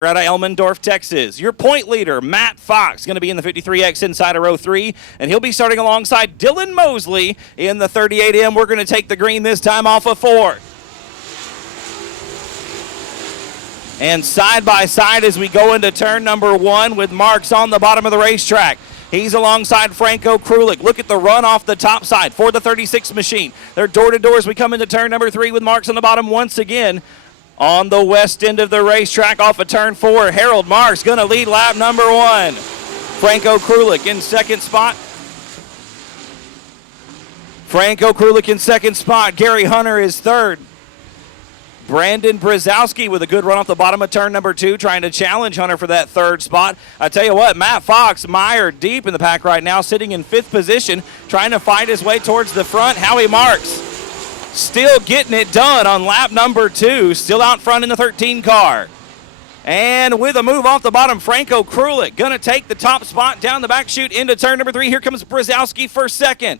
out of Elmendorf, Texas. Your point leader, Matt Fox, going to be in the 53X inside of row 3, and he'll be starting alongside Dylan Mosley in the 38M. We're going to take the green this time off of 4. And side by side as we go into turn number 1 with Marks on the bottom of the racetrack. He's alongside Franco Krulik. Look at the run off the top side for the 36 machine. They're door-to-door as we come into turn number 3 with Marks on the bottom once again. On the west end of the racetrack off of turn 4, Harold Marks going to lead lap number 1. Franco Krulik in second spot. Gary Hunter is third. Brandon Brzezowski with a good run off the bottom of turn number 2, trying to challenge Hunter for that third spot. I tell you what, Matt Fox mired deep in the pack right now, sitting in 5th position, trying to fight his way towards the front. Howie Marks still getting it done on lap number 2, still out front in the 13 car. And with a move off the bottom, Franco Krulik going to take the top spot down the back chute into turn number 3. Here comes Brzezowski for second.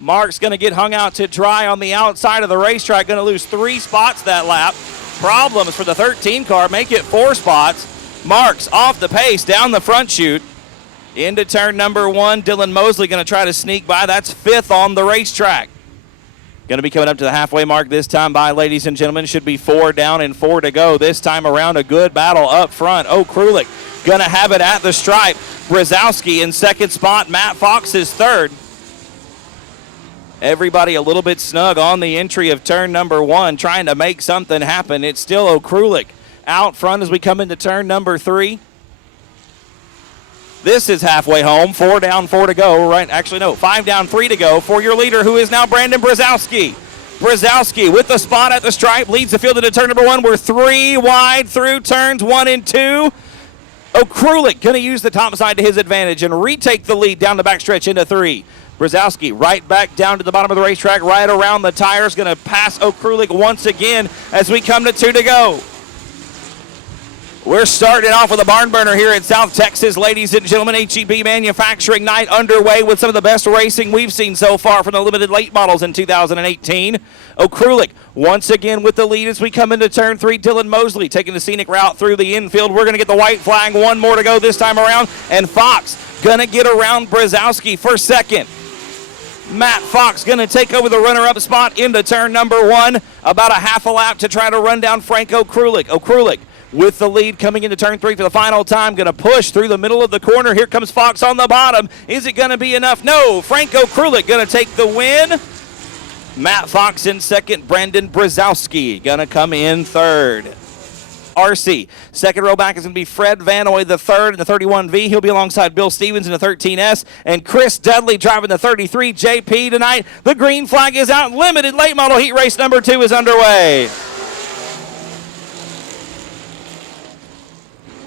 Mark's going to get hung out to dry on the outside of the racetrack, going to lose 3 spots that lap. Problems for the 13 car, make it 4 spots. Marks off the pace down the front chute into turn number 1. Dylan Mosley going to try to sneak by. That's 5th on the racetrack. Going to be coming up to the halfway mark this time by, ladies and gentlemen. Should be 4 down and 4 to go. This time around, a good battle up front. Krulik going to have it at the stripe. Brzezowski in second spot. Matt Fox is third. Everybody a little bit snug on the entry of turn number 1, trying to make something happen. It's still Krulik out front as we come into turn number 3. This is halfway home. 4 down, 4 to go. Right? Actually, no, 5 down, 3 to go for your leader, who is now Brandon Brzezowski. Brzezowski with the spot at the stripe leads the field into turn number 1. We're 3 wide through turns 1 and 2. Krulik going to use the top side to his advantage and retake the lead down the backstretch into 3. Brzezowski right back down to the bottom of the racetrack, right around the tires, going to pass Krulik once again as we come to 2 to go. We're starting off with a barn burner here in South Texas, ladies and gentlemen. HEB Manufacturing Night underway with some of the best racing we've seen so far from the limited late models in 2018. Krulik once again with the lead as we come into turn 3. Dylan Mosley taking the scenic route through the infield. We're going to get the white flag. 1 more to go this time around. And Fox going to get around Brzezowski for second. Matt Fox going to take over the runner-up spot into turn number 1. About a half a lap to try to run down Franco Krulik. Krulik with the lead coming into turn 3 for the final time. Going to push through the middle of the corner. Here comes Fox on the bottom. Is it going to be enough? No. Franco Krulik going to take the win. Matt Fox in second. Brandon Brzezowski going to come in third. RC. Second row back is going to be Fred Vanoy the third in the 31V. He'll be alongside Bill Stevens in the 13S. And Chris Dudley driving the 33 JP tonight. The green flag is out. Limited late model heat race number 2 is underway.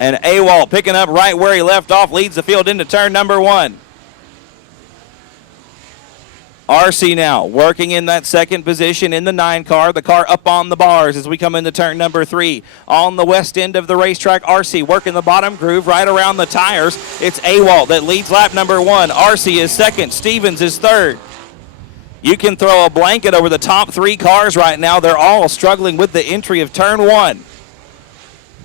And Awalt picking up right where he left off, leads the field into turn number 1. RC now working in that second position in the 9 car. The car up on the bars as we come into turn number 3. On the west end of the racetrack, RC working the bottom groove right around the tires. It's Awalt that leads lap number 1. RC is second. Stevens is third. You can throw a blanket over the top 3 cars right now. They're all struggling with the entry of turn 1.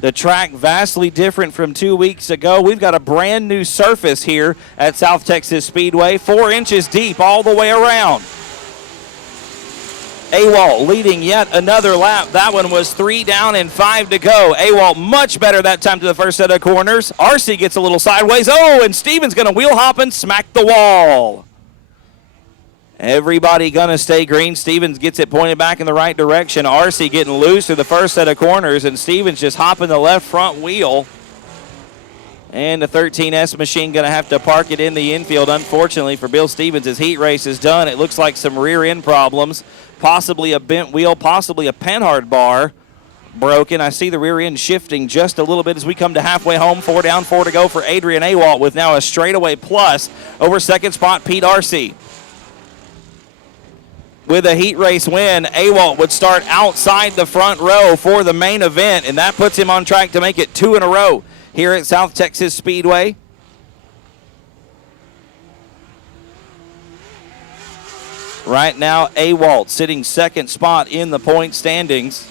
The track vastly different from 2 weeks ago. We've got a brand new surface here at South Texas Speedway, 4 inches deep all the way around. Awalt leading yet another lap. That one was 3 down and 5 to go. Awalt much better that time to the first set of corners. RC gets a little sideways. And Stevens going to wheel hop and smack the wall. Everybody going to stay green. Stevens gets it pointed back in the right direction. RC getting loose through the first set of corners, and Stevens just hopping the left front wheel. And the 13S machine going to have to park it in the infield, unfortunately, for Bill Stevens. His heat race is done. It looks like some rear end problems, possibly a bent wheel, possibly a Penhard bar broken. I see the rear end shifting just a little bit as we come to halfway home. 4 down, 4 to go for Adrian Awalt with now a straightaway plus over second spot Pete RC. With a heat race win, Awalt would start outside the front row for the main event, and that puts him on track to make it 2 in a row here at South Texas Speedway. Right now, Awalt sitting second spot in the point standings.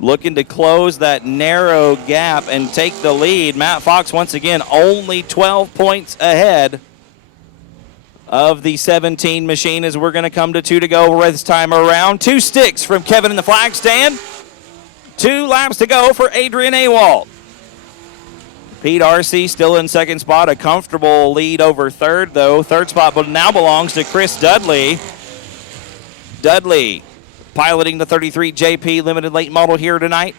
looking to close that narrow gap and take the lead. Matt Fox, once again, only 12 points ahead of the 17 machine as we're going to come to 2 to go this time around. 2 sticks from Kevin in the flag stand. 2 laps to go for Adrian Awalt. Pete R.C. still in second spot. A comfortable lead over third, though. Third spot now belongs to Chris Dudley. Dudley piloting the 33 JP Limited Late Model here tonight.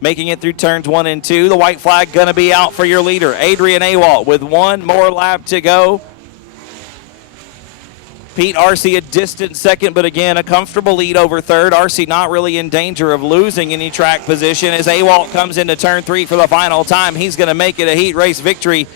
Making it through turns 1 and 2. The white flag going to be out for your leader, Adrian Awalt, with 1 more lap to go. Pete R.C. a distant second, but again, a comfortable lead over third. R.C. not really in danger of losing any track position as Awalt comes into turn 3 for the final time. He's going to make it a heat race victory.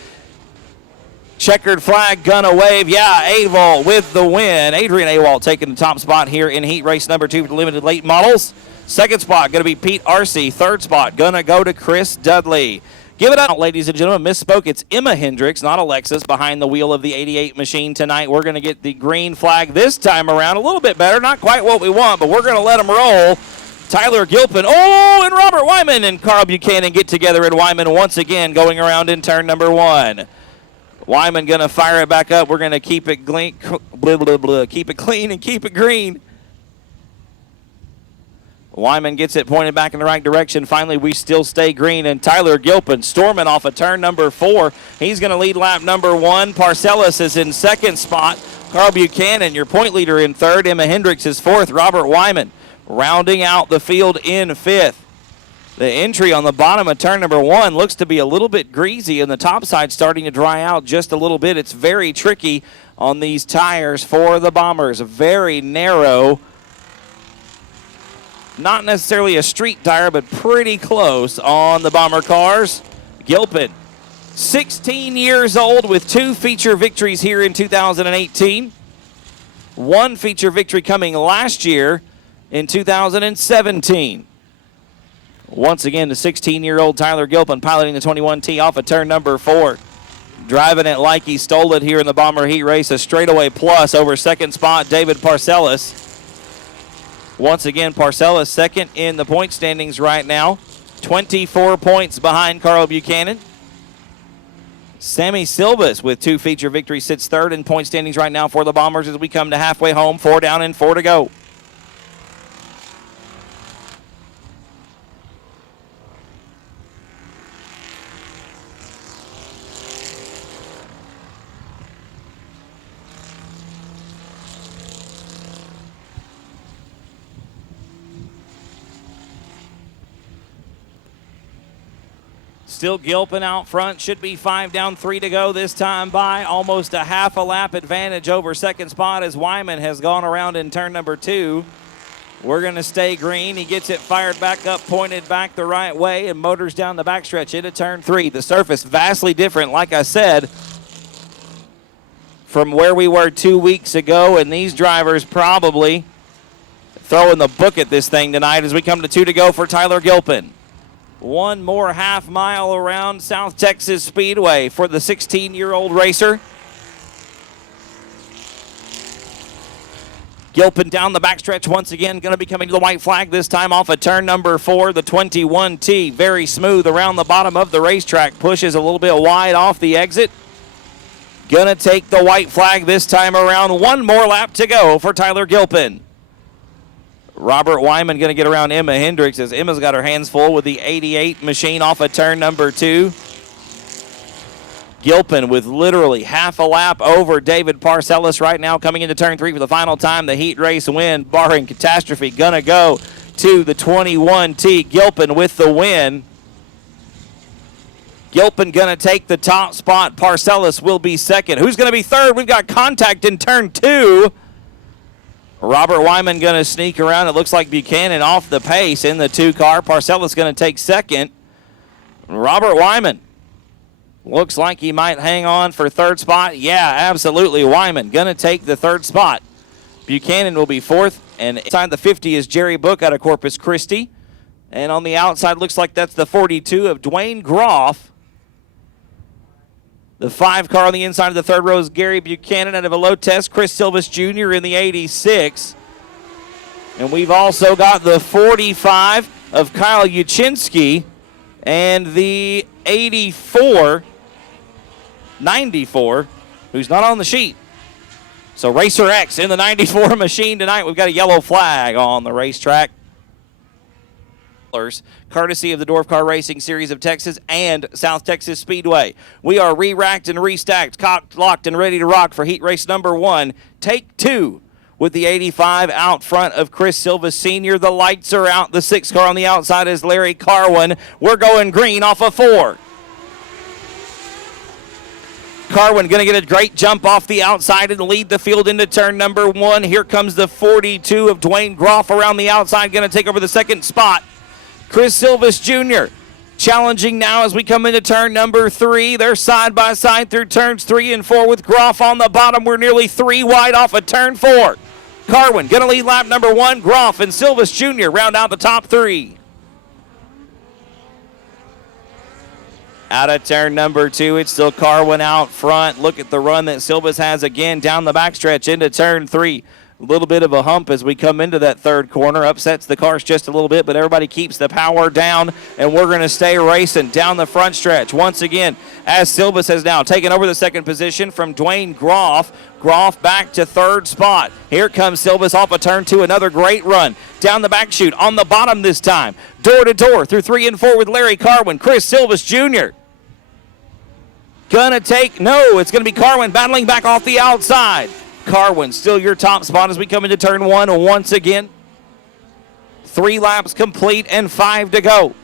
Checkered flag gonna wave. Yeah, Awalt with the win. Adrian Awalt taking the top spot here in heat race number 2 for the limited late models. Second spot gonna be Pete R.C. Third spot gonna go to Chris Dudley. Give it up, ladies and gentlemen. Misspoke. It's Emma Hendricks, not Alexis, behind the wheel of the 88 machine tonight. We're going to get the green flag this time around. A little bit better. Not quite what we want, but we're going to let them roll. Tyler Gilpin. Oh, and Robert Wyman and Carl Buchanan get together, and Wyman once again going around in turn number 1. Wyman going to fire it back up. We're going to keep it clean, keep it clean and keep it green. Wyman gets it pointed back in the right direction. Finally, we still stay green, and Tyler Gilpin storming off of turn number 4. He's going to lead lap number 1. Parcellis is in second spot. Carl Buchanan, your point leader, in third. Emma Hendricks is fourth. Robert Wyman rounding out the field in fifth. The entry on the bottom of turn number 1 looks to be a little bit greasy, and the top side starting to dry out just a little bit. It's very tricky on these tires for the Bombers. Very narrow. Not necessarily a street tire, but pretty close on the Bomber cars. Gilpin, 16 years old with 2 feature victories here in 2018. 1 feature victory coming last year in 2017. Once again, the 16-year-old Tyler Gilpin piloting the 21T off of turn number 4. Driving it like he stole it here in the Bomber Heat Race. A straightaway plus over second spot, David Parcellis. Once again, Parcellis second in the point standings right now. 24 points behind Carl Buchanan. Sammy Silvas with 2 feature victories sits third in point standings right now for the Bombers as we come to halfway home. 4 down and 4 to go. Still Gilpin out front. Should be 5 down, 3 to go this time by. Almost a half a lap advantage over second spot as Wyman has gone around in turn number 2. We're going to stay green. He gets it fired back up, pointed back the right way, and motors down the backstretch into turn 3. The surface vastly different, like I said, from where we were 2 weeks ago, and these drivers probably throwing the book at this thing tonight as we come to 2 to go for Tyler Gilpin. 1 more half mile around South Texas Speedway for the 16-year-old racer. Gilpin down the backstretch once again, going to be coming to the white flag this time off of turn number 4, the 21T. Very smooth around the bottom of the racetrack. Pushes a little bit wide off the exit. Going to take the white flag this time around. 1 more lap to go for Tyler Gilpin. Robert Wyman going to get around Emma Hendricks as Emma's got her hands full with the 88 machine off of turn number 2. Gilpin with literally half a lap over David Parcellis right now coming into turn 3 for the final time. The heat race win, barring catastrophe, going to go to the 21T. Gilpin with the win. Gilpin going to take the top spot. Parcellis will be second. Who's going to be third? We've got contact in turn 2. Robert Wyman going to sneak around. It looks like Buchanan off the pace in the 2 car. Parcellis going to take second. Robert Wyman looks like he might hang on for third spot. Yeah, absolutely. Wyman going to take the third spot. Buchanan will be fourth. And inside the 50 is Jerry Book out of Corpus Christi. And on the outside, looks like that's the 42 of Dwayne Groff. The 5 car on the inside of the third row is Gary Buchanan out of Elotes. Chris Silvas Jr. in the 86. And we've also got the 45 of Kyle Yuchinski, and the 94, who's not on the sheet. So Racer X in the 94 machine tonight. We've got a yellow flag on the racetrack. Courtesy of the Dwarf Car Racing Series of Texas and South Texas Speedway. We are re-racked and restacked, cocked, locked, and ready to rock for heat race number 1. Take 2 with the 85 out front of Chris Silva Sr. The lights are out. The 6 car on the outside is Larry Carwin. We're going green off of 4. Carwin going to get a great jump off the outside and lead the field into turn number 1. Here comes the 42 of Dwayne Groff around the outside, going to take over the second spot. Chris Silvas Jr. challenging now as we come into turn number 3. They're side by side through turns 3 and 4 with Groff on the bottom. We're nearly 3 wide off of turn 4. Carwin going to lead lap number 1. Groff and Silvas Jr. round out the top 3. Out of turn number 2, it's still Carwin out front. Look at the run that Silvas has again down the backstretch into turn 3. A little bit of a hump as we come into that third corner. Upsets the cars just a little bit, but everybody keeps the power down, and we're going to stay racing down the front stretch. Once again, as Silvas has now taken over the second position from Dwayne Groff. Groff back to third spot. Here comes Silvas off of turn 2. Another great run down the back chute on the bottom this time. Door to door through 3 and 4 with Larry Carwin. Chris Silvas Jr. Gonna take, no, it's going to be Carwin battling back off the outside. Carwin still your top spot as we come into turn 1 once again. 3 laps complete and 5 to go.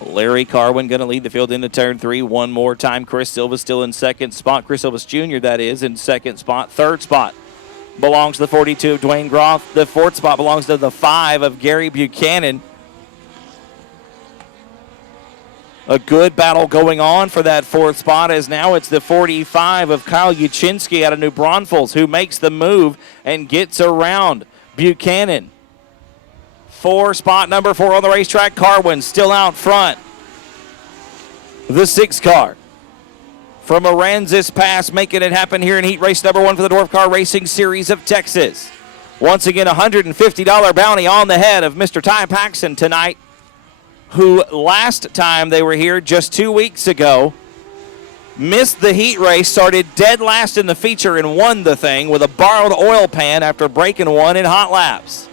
Larry Carwin going to lead the field into turn 3 one more time. Chris Silva still in second spot. Chris Silva Jr., that is, in second spot. Third spot belongs to the 42 of Dwayne Groff. The fourth spot belongs to the 5 of Gary Buchanan. A good battle going on for that fourth spot, as now it's the 45 of Kyle Yuchinski out of New Braunfels who makes the move and gets around Buchanan. Spot number 4 on the racetrack. Carwin still out front. The 6 car from Aransas Pass making it happen here in heat race number 1 for the Dwarf Car Racing Series of Texas. Once again, $150 bounty on the head of Mr. Ty Paxson tonight, who last time they were here just 2 weeks ago missed the heat race, started dead last in the feature, and won the thing with a borrowed oil pan after breaking one in hot laps.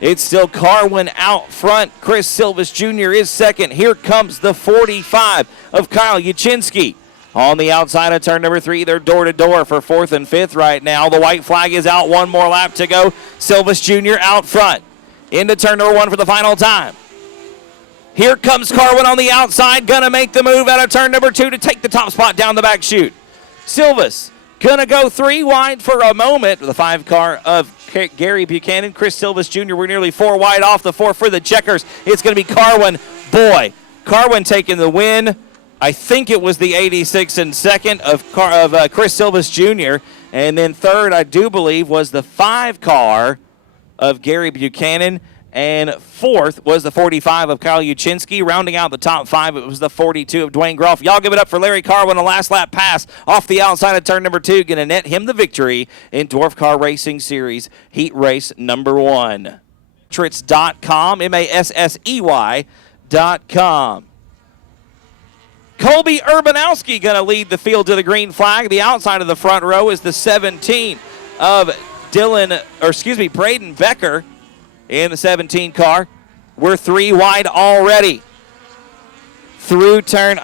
It's still Carwin out front. Chris Silvas Jr. is second. Here comes the 45 of Kyle Yuchinski. On the outside of turn number 3, they're door to door for 4th and 5th right now. The white flag is out. 1 more lap to go. Silvas Jr. out front. Into turn number 1 for the final time. Here comes Carwin on the outside, gonna make the move out of turn number 2 to take the top spot down the back chute. Silvas gonna go 3 wide for a moment. The 5 car of Gary Buchanan. Chris Silvas Jr., we're nearly 4 wide off the 4 for the checkers. It's gonna be Carwin. Boy, Carwin taking the win. I think it was the 86 in second of Chris Silvas Jr. And then third, I do believe, was the 5 car of Gary Buchanan. And 4th was the 45 of Kyle Yuchinski. Rounding out the top 5, it was the 42 of Dwayne Groff. Y'all give it up for Larry Carwin, a last lap pass off the outside of turn number 2. Going to net him the victory in Dwarf Car Racing Series heat race number 1. Massey.com, Massey.com. Colby Urbanowski going to lead the field to the green flag. The outside of the front row is the 17 of Braden Becker. In the 17 car. We're 3 wide already. Through turn.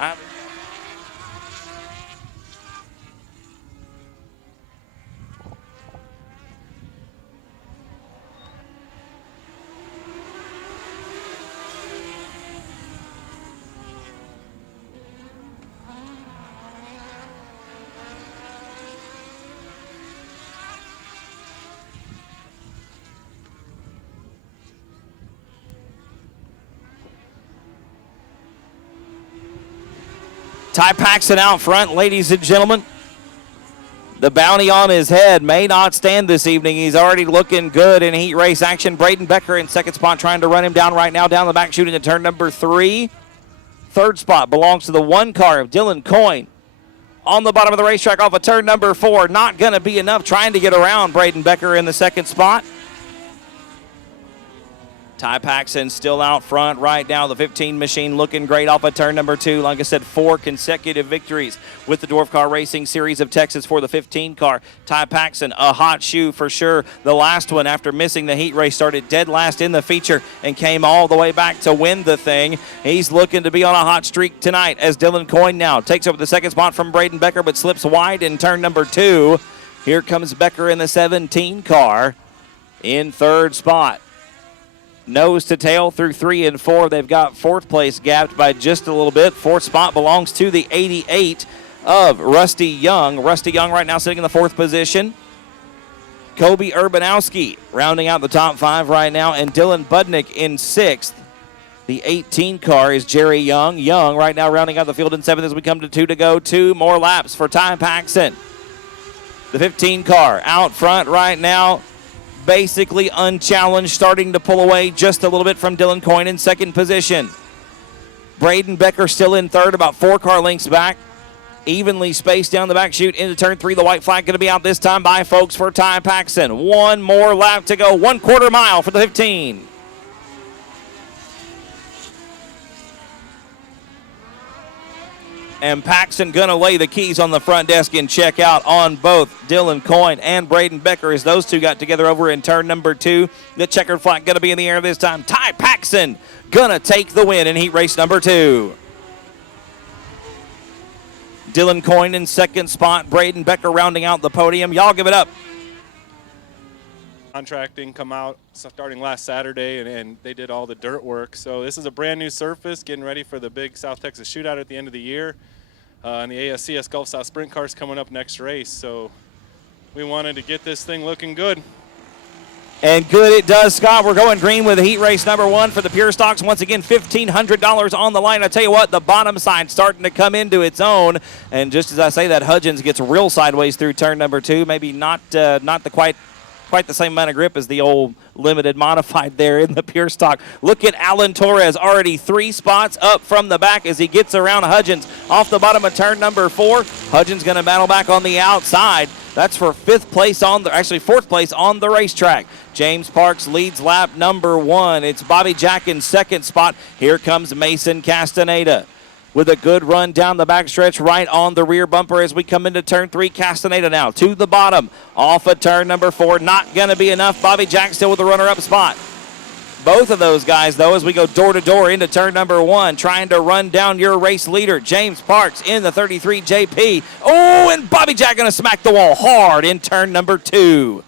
Ty Paxson out front, ladies and gentlemen. The bounty on his head may not stand this evening. He's already looking good in heat race action. Braden Becker in second spot trying to run him down right now down the back shooting to turn number 3. Third spot belongs to the 1 car of Dylan Coyne. On the bottom of the racetrack off of turn number 4. Not going to be enough trying to get around Braden Becker in the second spot. Ty Paxson still out front right now. The 15 machine looking great off of turn number 2. Like I said, 4 consecutive victories with the Dwarf Car Racing Series of Texas for the 15 car. Ty Paxson, a hot shoe for sure. The last one, after missing the heat race, started dead last in the feature and came all the way back to win the thing. He's looking to be on a hot streak tonight as Dylan Coyne now takes over the second spot from Braden Becker, but slips wide in turn number 2. Here comes Becker in the 17 car in third spot. Nose to tail through 3 and 4. They've got fourth place gapped by just a little bit. Fourth spot belongs to the 88 of Rusty Young. Rusty Young right now sitting in the 4th position. Kobe Urbanowski rounding out the top 5 right now, and Dylan Budnick in 6th. The 18 car is Jerry Young. Young right now rounding out the field in 7th as we come to 2 to go. 2 more laps for Ty Paxson. The 15 car out front right now, basically unchallenged, starting to pull away just a little bit from Dylan Coyne in 2nd position. Braden Becker still in 3rd, about 4 car lengths back. Evenly spaced down the back chute into turn 3. The white flag going to be out this time by folks for Ty Paxson. 1 more lap to go, 1/4 mile for the 15. And Paxson going to lay the keys on the front desk and check out on both Dylan Coyne and Braden Becker as those two got together over in turn number 2. The checkered flag going to be in the air this time. Ty Paxson going to take the win in heat race number 2. Dylan Coyne in 2nd spot. Braden Becker rounding out the podium. Y'all give it up. Contracting come out starting last Saturday, and they did all the dirt work. So this is a brand new surface, getting ready for the big South Texas shootout at the end of the year. And the ASCS Gulf South Sprint Cars coming up next race. So we wanted to get this thing looking good. And good it does, Scott. We're going green with heat race number 1 for the Pure Stocks. Once again, $1,500 on the line. I tell you what, the bottom side starting to come into its own. And just as I say that, Hudgens gets real sideways through turn number 2. Maybe not the quite the same amount of grip as the old limited modified there in the Pure Stock. Look at Alan Torres, already 3 spots up from the back as he gets around Hudgens off the bottom of turn number 4. Hudgens going to battle back on the outside. That's for 4th place on the racetrack. James Parks leads lap number 1. It's Bobby Jack in 2nd spot. Here comes Mason Castaneda with a good run down the backstretch right on the rear bumper as we come into turn 3. Castaneda now to the bottom off of turn number 4. Not going to be enough. Bobby Jack still with the runner-up spot. Both of those guys, though, as we go door to door into turn number 1, trying to run down your race leader, James Parks in the 33 JP. Oh, and Bobby Jack going to smack the wall hard in turn number 2.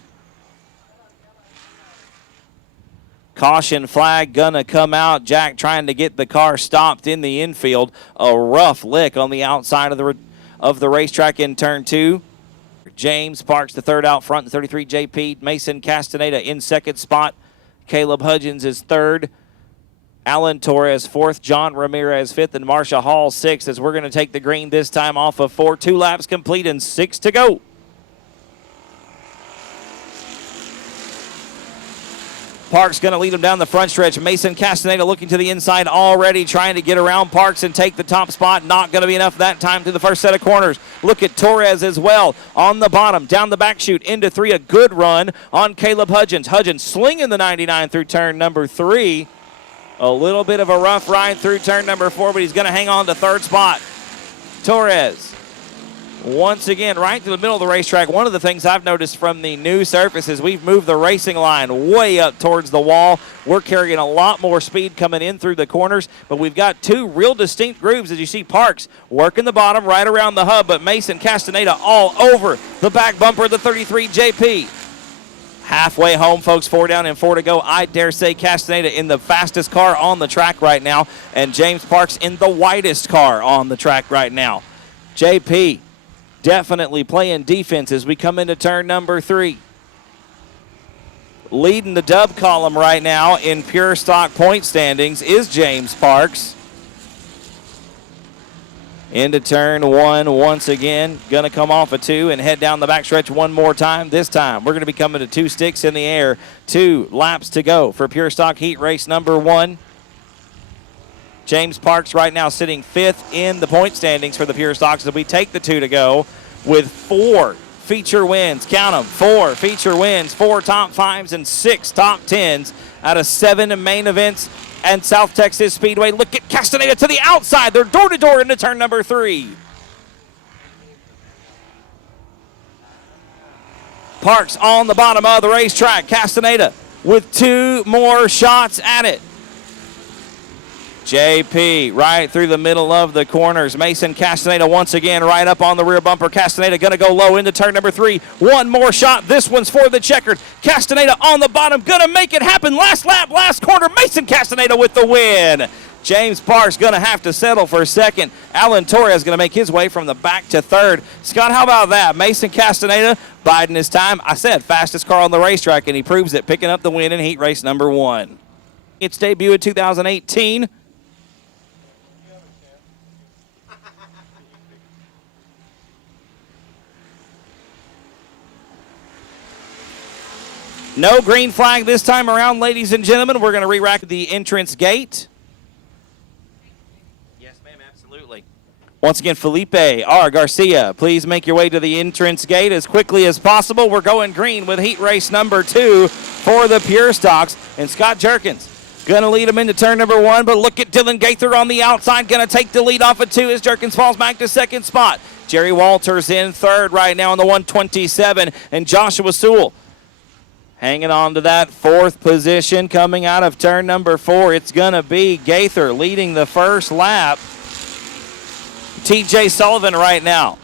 Caution flag gonna come out. Jack trying to get the car stopped in the infield. A rough lick on the outside of the racetrack in turn 2. James Parks the 3rd out front, the 33 JP. Mason Castaneda in 2nd spot. Caleb Hudgens is 3rd. Alan Torres 4th. John Ramirez 5th. And Marsha Hall 6th as we're going to take the green this time off of 4. 2 laps complete and 6 to go. Parks going to lead him down the front stretch. Mason Castaneda looking to the inside already, trying to get around Parks and take the top spot. Not going to be enough that time through the first set of corners. Look at Torres as well on the bottom, down the back chute into 3. A good run on Caleb Hudgens. Hudgens slinging the 99 through turn number 3. A little bit of a rough ride through turn number 4, but he's going to hang on to 3rd spot. Torres once again, right to the middle of the racetrack. One of the things I've noticed from the new surface is we've moved the racing line way up towards the wall. We're carrying a lot more speed coming in through the corners, but we've got 2 real distinct grooves as you see Parks working the bottom right around the hub, but Mason Castaneda all over the back bumper of the 33 JP. Halfway home, folks, 4 down and 4 to go. I dare say Castaneda in the fastest car on the track right now, and James Parks in the widest car on the track right now. JP definitely playing defense as we come into turn number 3. Leading the dub column right now in Pure Stock point standings is James Parks. Into turn 1 once again. Going to come off a 2 and head down the backstretch one more time. This time we're going to be coming to 2 sticks in the air. 2 laps to go for Pure Stock heat race number 1. James Parks right now sitting 5th in the point standings for the Pure Stocks as we take the 2 to go with 4 feature wins. Count them, 4 feature wins, 4 top 5s, and 6 top 10s out of 7 main events and South Texas Speedway. Look at Castaneda to the outside. They're door-to-door into turn number 3. Parks on the bottom of the racetrack. Castaneda with 2 more shots at it. JP right through the middle of the corners. Mason Castaneda once again right up on the rear bumper. Castaneda going to go low into turn number 3. 1 more shot. This one's for the checkered. Castaneda on the bottom. Going to make it happen. Last lap, last corner. Mason Castaneda with the win. James Parks going to have to settle for second. Alan Torres going to make his way from the back to third. Scott, how about that? Mason Castaneda biding his time. I said fastest car on the racetrack, and he proves it, picking up the win in heat race number 1. Its debut in 2018. No green flag this time around, ladies and gentlemen. We're going to re-rack the entrance gate. Yes, ma'am, absolutely. Once again, Felipe R. Garcia, please make your way to the entrance gate as quickly as possible. We're going green with heat race number 2 for the Pure Stocks. And Scott Jerkins going to lead him into turn number 1, but look at Dylan Gaither on the outside, going to take the lead off of 2 as Jerkins falls back to second spot. Jerry Walters in third right now in the 127, and Joshua Sewell hanging on to that 4th position coming out of turn number 4. It's going to be Gaither leading the first lap. TJ Sullivan right now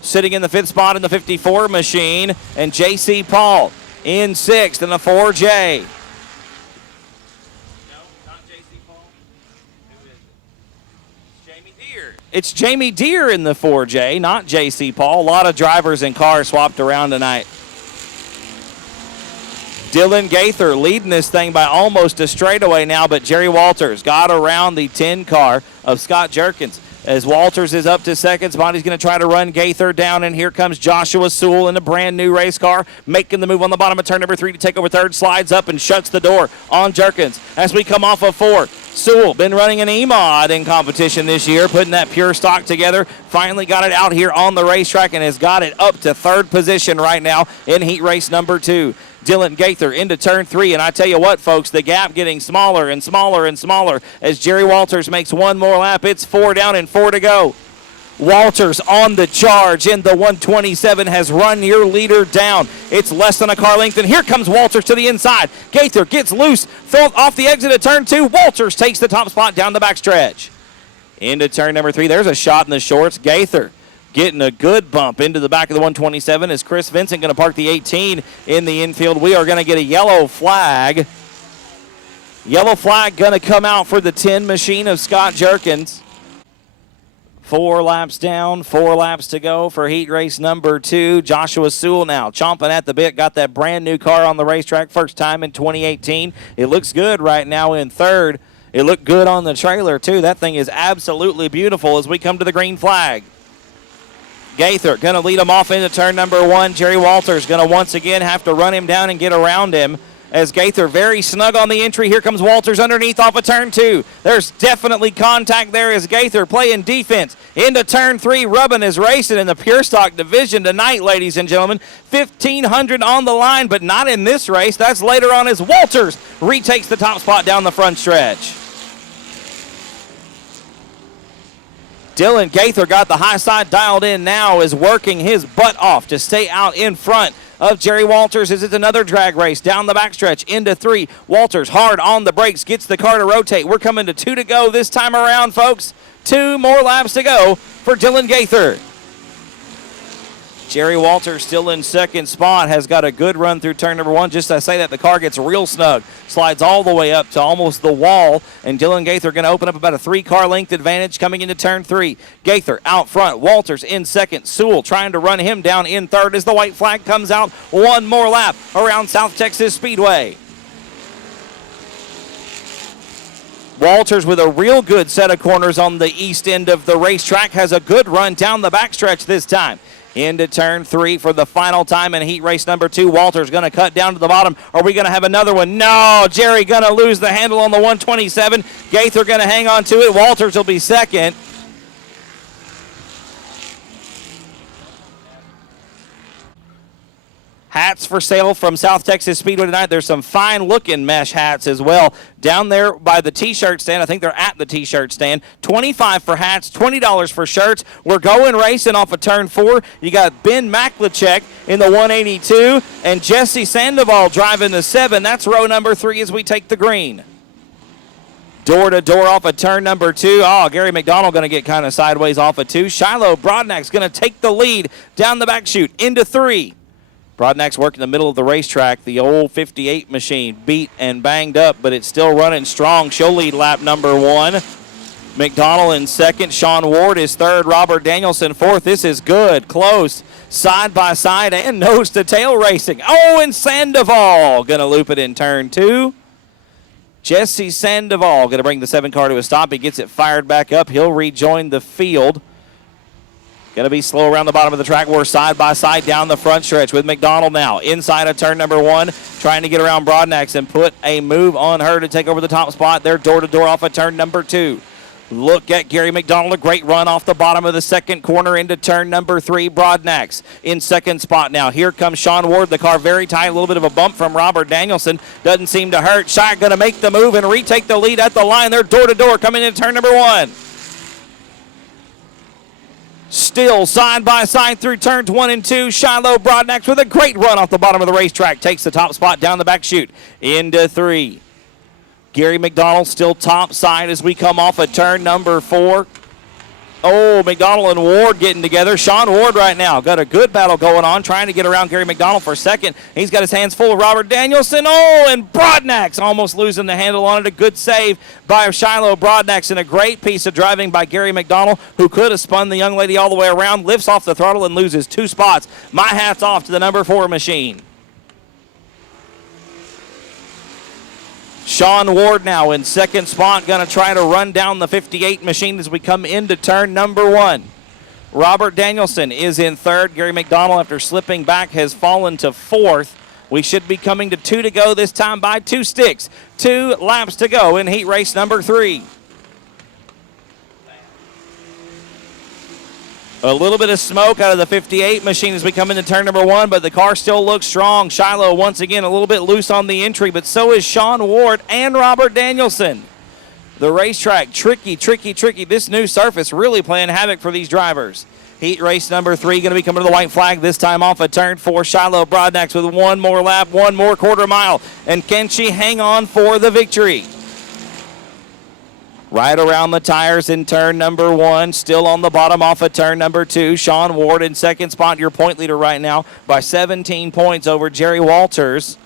sitting in the 5th spot in the 54 machine. And JC Paul in 6th in the 4J. No, not JC Paul. Who is it? It's Jamie Deere. It's Jamie Deere in the 4J, not JC Paul. A lot of drivers and cars swapped around tonight. Dylan Gaither leading this thing by almost a straightaway now, but Jerry Walters got around the 10 car of Scott Jerkins. As Walters is up to second spot, he's going to try to run Gaither down, and here comes Joshua Sewell in a brand new race car, making the move on the bottom of turn number 3 to take over third, slides up and shuts the door on Jerkins. As we come off of 4, Sewell been running an E-Mod in competition this year, putting that pure stock together, finally got it out here on the racetrack and has got it up to 3rd position right now in heat race number 2. Dylan Gaither into turn 3, and I tell you what, folks, the gap getting smaller and smaller and smaller as Jerry Walters makes 1 more lap. It's 4 down and 4 to go. Walters on the charge in the 127 has run your leader down. It's less than a car length, and here comes Walters to the inside. Gaither gets loose, thrown off the exit of turn 2. Walters takes the top spot down the backstretch. Into turn number 3, there's a shot in the shorts. Gaither getting a good bump into the back of the 127 is Chris Vincent going to park the 18 in the infield. We are going to get a yellow flag. Yellow flag going to come out for the 10 machine of Scott Jerkins. 4 laps down, 4 laps to go for heat race number 2. Joshua Sewell now chomping at the bit, got that brand new car on the racetrack, first time in 2018. It looks good right now in 3rd. It looked good on the trailer too. That thing is absolutely beautiful as we come to the green flag. Gaither going to lead him off into turn number 1. Jerry Walters going to once again have to run him down and get around him as Gaither very snug on the entry. Here comes Walters underneath off of turn 2. There's definitely contact there as Gaither playing defense into turn 3. Rubbin is racing in the Pure Stock division tonight, ladies and gentlemen. 1,500 on the line, but not in this race. That's later on as Walters retakes the top spot down the front stretch. Dylan Gaither got the high side dialed in now, is working his butt off to stay out in front of Jerry Walters as it's another drag race down the backstretch into 3. Walters hard on the brakes, gets the car to rotate. We're coming to 2 to go this time around, folks. 2 more laps to go for Dylan Gaither. Jerry Walters still in second spot, has got a good run through turn number 1. Just as I say that, the car gets real snug, slides all the way up to almost the wall, and Dylan Gaither going to open up about a 3-car length advantage coming into turn 3. Gaither out front, Walters in second, Sewell trying to run him down in 3rd as the white flag comes out. 1 more lap around South Texas Speedway. Walters with a real good set of corners on the east end of the racetrack, has a good run down the backstretch this time. Into turn 3 for the final time in heat race number 2. Walters going to cut down to the bottom. Are we going to have another one? No. Jerry going to lose the handle on the 127. Gaither going to hang on to it. Walters will be second. Hats for sale from South Texas Speedway tonight. There's some fine-looking mesh hats as well down there by the T-shirt stand. I think they're at the T-shirt stand. $25 for hats, $20 for shirts. We're going racing off of turn 4. You got Ben Maklachek in the 182 and Jesse Sandoval driving the 7. That's row number 3 as we take the green. Door-to-door off of turn number 2. Oh, Gary McDonald going to get kind of sideways off of 2. Shiloh Brodnack's going to take the lead down the back chute into 3. Brodnack's working the middle of the racetrack. The old 58 machine beat and banged up, but it's still running strong. She'll lead lap number 1. McDonald in second. Sean Ward is third. Robert Danielson fourth. This is good. Close. Side by side and nose to tail racing. Oh, and Sandoval going to loop it in turn 2. Jesse Sandoval going to bring the 7 car to a stop. He gets it fired back up. He'll rejoin the field. Going to be slow around the bottom of the track. We're side by side down the front stretch with McDonald now. Inside of turn number 1, trying to get around Brodnax and put a move on her to take over the top spot. They're door-to-door off of turn number 2. Look at Gary McDonald, a great run off the bottom of the second corner into turn number 3. Brodnax in second spot now. Here comes Sean Ward, the car very tight. A little bit of a bump from Robert Danielson. Doesn't seem to hurt. Shy going to make the move and retake the lead at the line. They're door-to-door coming into turn number 1. Still side by side through turns 1 and 2. Shiloh Brodnax with a great run off the bottom of the racetrack. Takes the top spot down the back chute into 3. Gary McDonald still top side as we come off of turn number 4. Oh, McDonald and Ward getting together. Sean Ward right now got a good battle going on, trying to get around Gary McDonald for second. He's got his hands full of Robert Danielson. Oh, and Brodnax almost losing the handle on it. A good save by Shiloh Brodnax and a great piece of driving by Gary McDonald, who could have spun the young lady all the way around, lifts off the throttle and loses 2 spots. My hat's off to the number 4 machine. Sean Ward now in second spot, going to try to run down the 58 machine as we come into turn number 1. Robert Danielson is in third. Gary McDonald, after slipping back, has fallen to 4th. We should be coming to 2 to go this time by 2 sticks. 2 laps to go in heat race number 3. A little bit of smoke out of the 58 machine as we come into turn number 1, but the car still looks strong. Shiloh, once again, a little bit loose on the entry, but so is Sean Ward and Robert Danielson. The racetrack, tricky. This new surface really playing havoc for these drivers. Heat race number 3 going to be coming to the white flag, this time off of turn 4. Shiloh Brodnax with 1 more lap, 1 more quarter mile. And can she hang on for the victory? Right around the tires in turn number 1. Still on the bottom off of turn number 2. Sean Ward in second spot, your point leader right now by 17 points over Jerry Walters.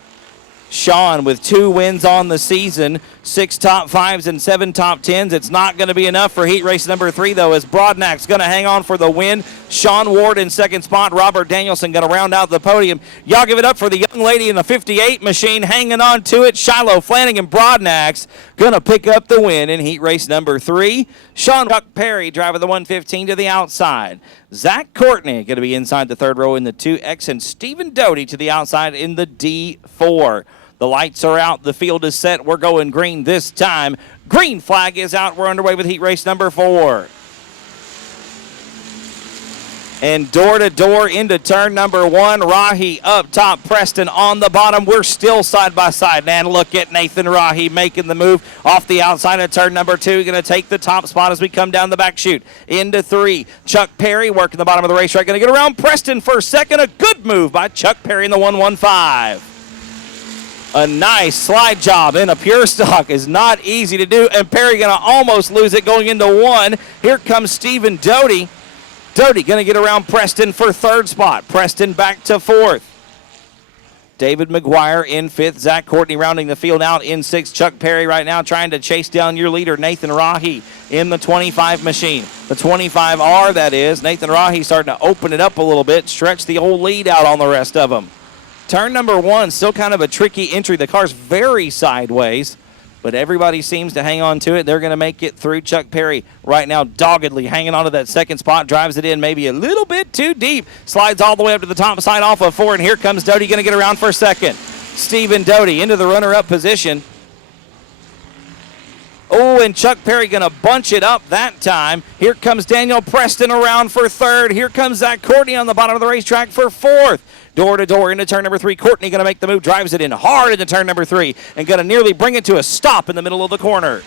Sean with 2 wins on the season, 6 top 5s and 7 top 10s. It's not going to be enough for heat race number 3, though, as Brodnack's going to hang on for the win. Sean Ward in second spot. Robert Danielson going to round out the podium. Y'all give it up for the young lady in the 58 machine hanging on to it. Shiloh Flanagan Brodnack's going to pick up the win in heat race number 3. Sean Chuck Perry driving the 115 to the outside. Zach Courtney going to be inside the third row in the 2X, and Stephen Doty to the outside in the D4. The lights are out. The field is set. We're going green this time. Green flag is out. We're underway with heat race number 4. And door-to-door into turn number 1. Rahi up top, Preston on the bottom. We're still side by side. And look at Nathan Rahi making the move off the outside of turn number 2. Going to take the top spot as we come down the back chute into 3. Chuck Perry working the bottom of the racetrack. Going to get around Preston for second. A good move by Chuck Perry in the 115. A nice slide job in a pure stock is not easy to do. And Perry going to almost lose it going into 1. Here comes Stephen Doty. Doty going to get around Preston for third spot. Preston back to 4th. David McGuire in 5th. Zach Courtney rounding the field out in 6th. Chuck Perry right now trying to chase down your leader, Nathan Rahi, in the 25 machine. The 25R, that is. Nathan Rahi starting to open it up a little bit, stretch the old lead out on the rest of them. Turn number 1, still kind of a tricky entry. The car's very sideways, but everybody seems to hang on to it. They're going to make it through. Chuck Perry right now doggedly hanging on to that second spot, drives it in maybe a little bit too deep, slides all the way up to the top side off of 4, and here comes Doty going to get around for second. Stephen Doty into the runner-up position. Oh, Oh, and Chuck Perry going to bunch it up that time. Here comes Daniel Preston around for third. Here comes Zach Courtney on the bottom of the racetrack for fourth. Door to door into turn number 3. Courtney going to make the move, drives it in hard into turn number 3, and going to nearly bring it to a stop in the middle of the corner.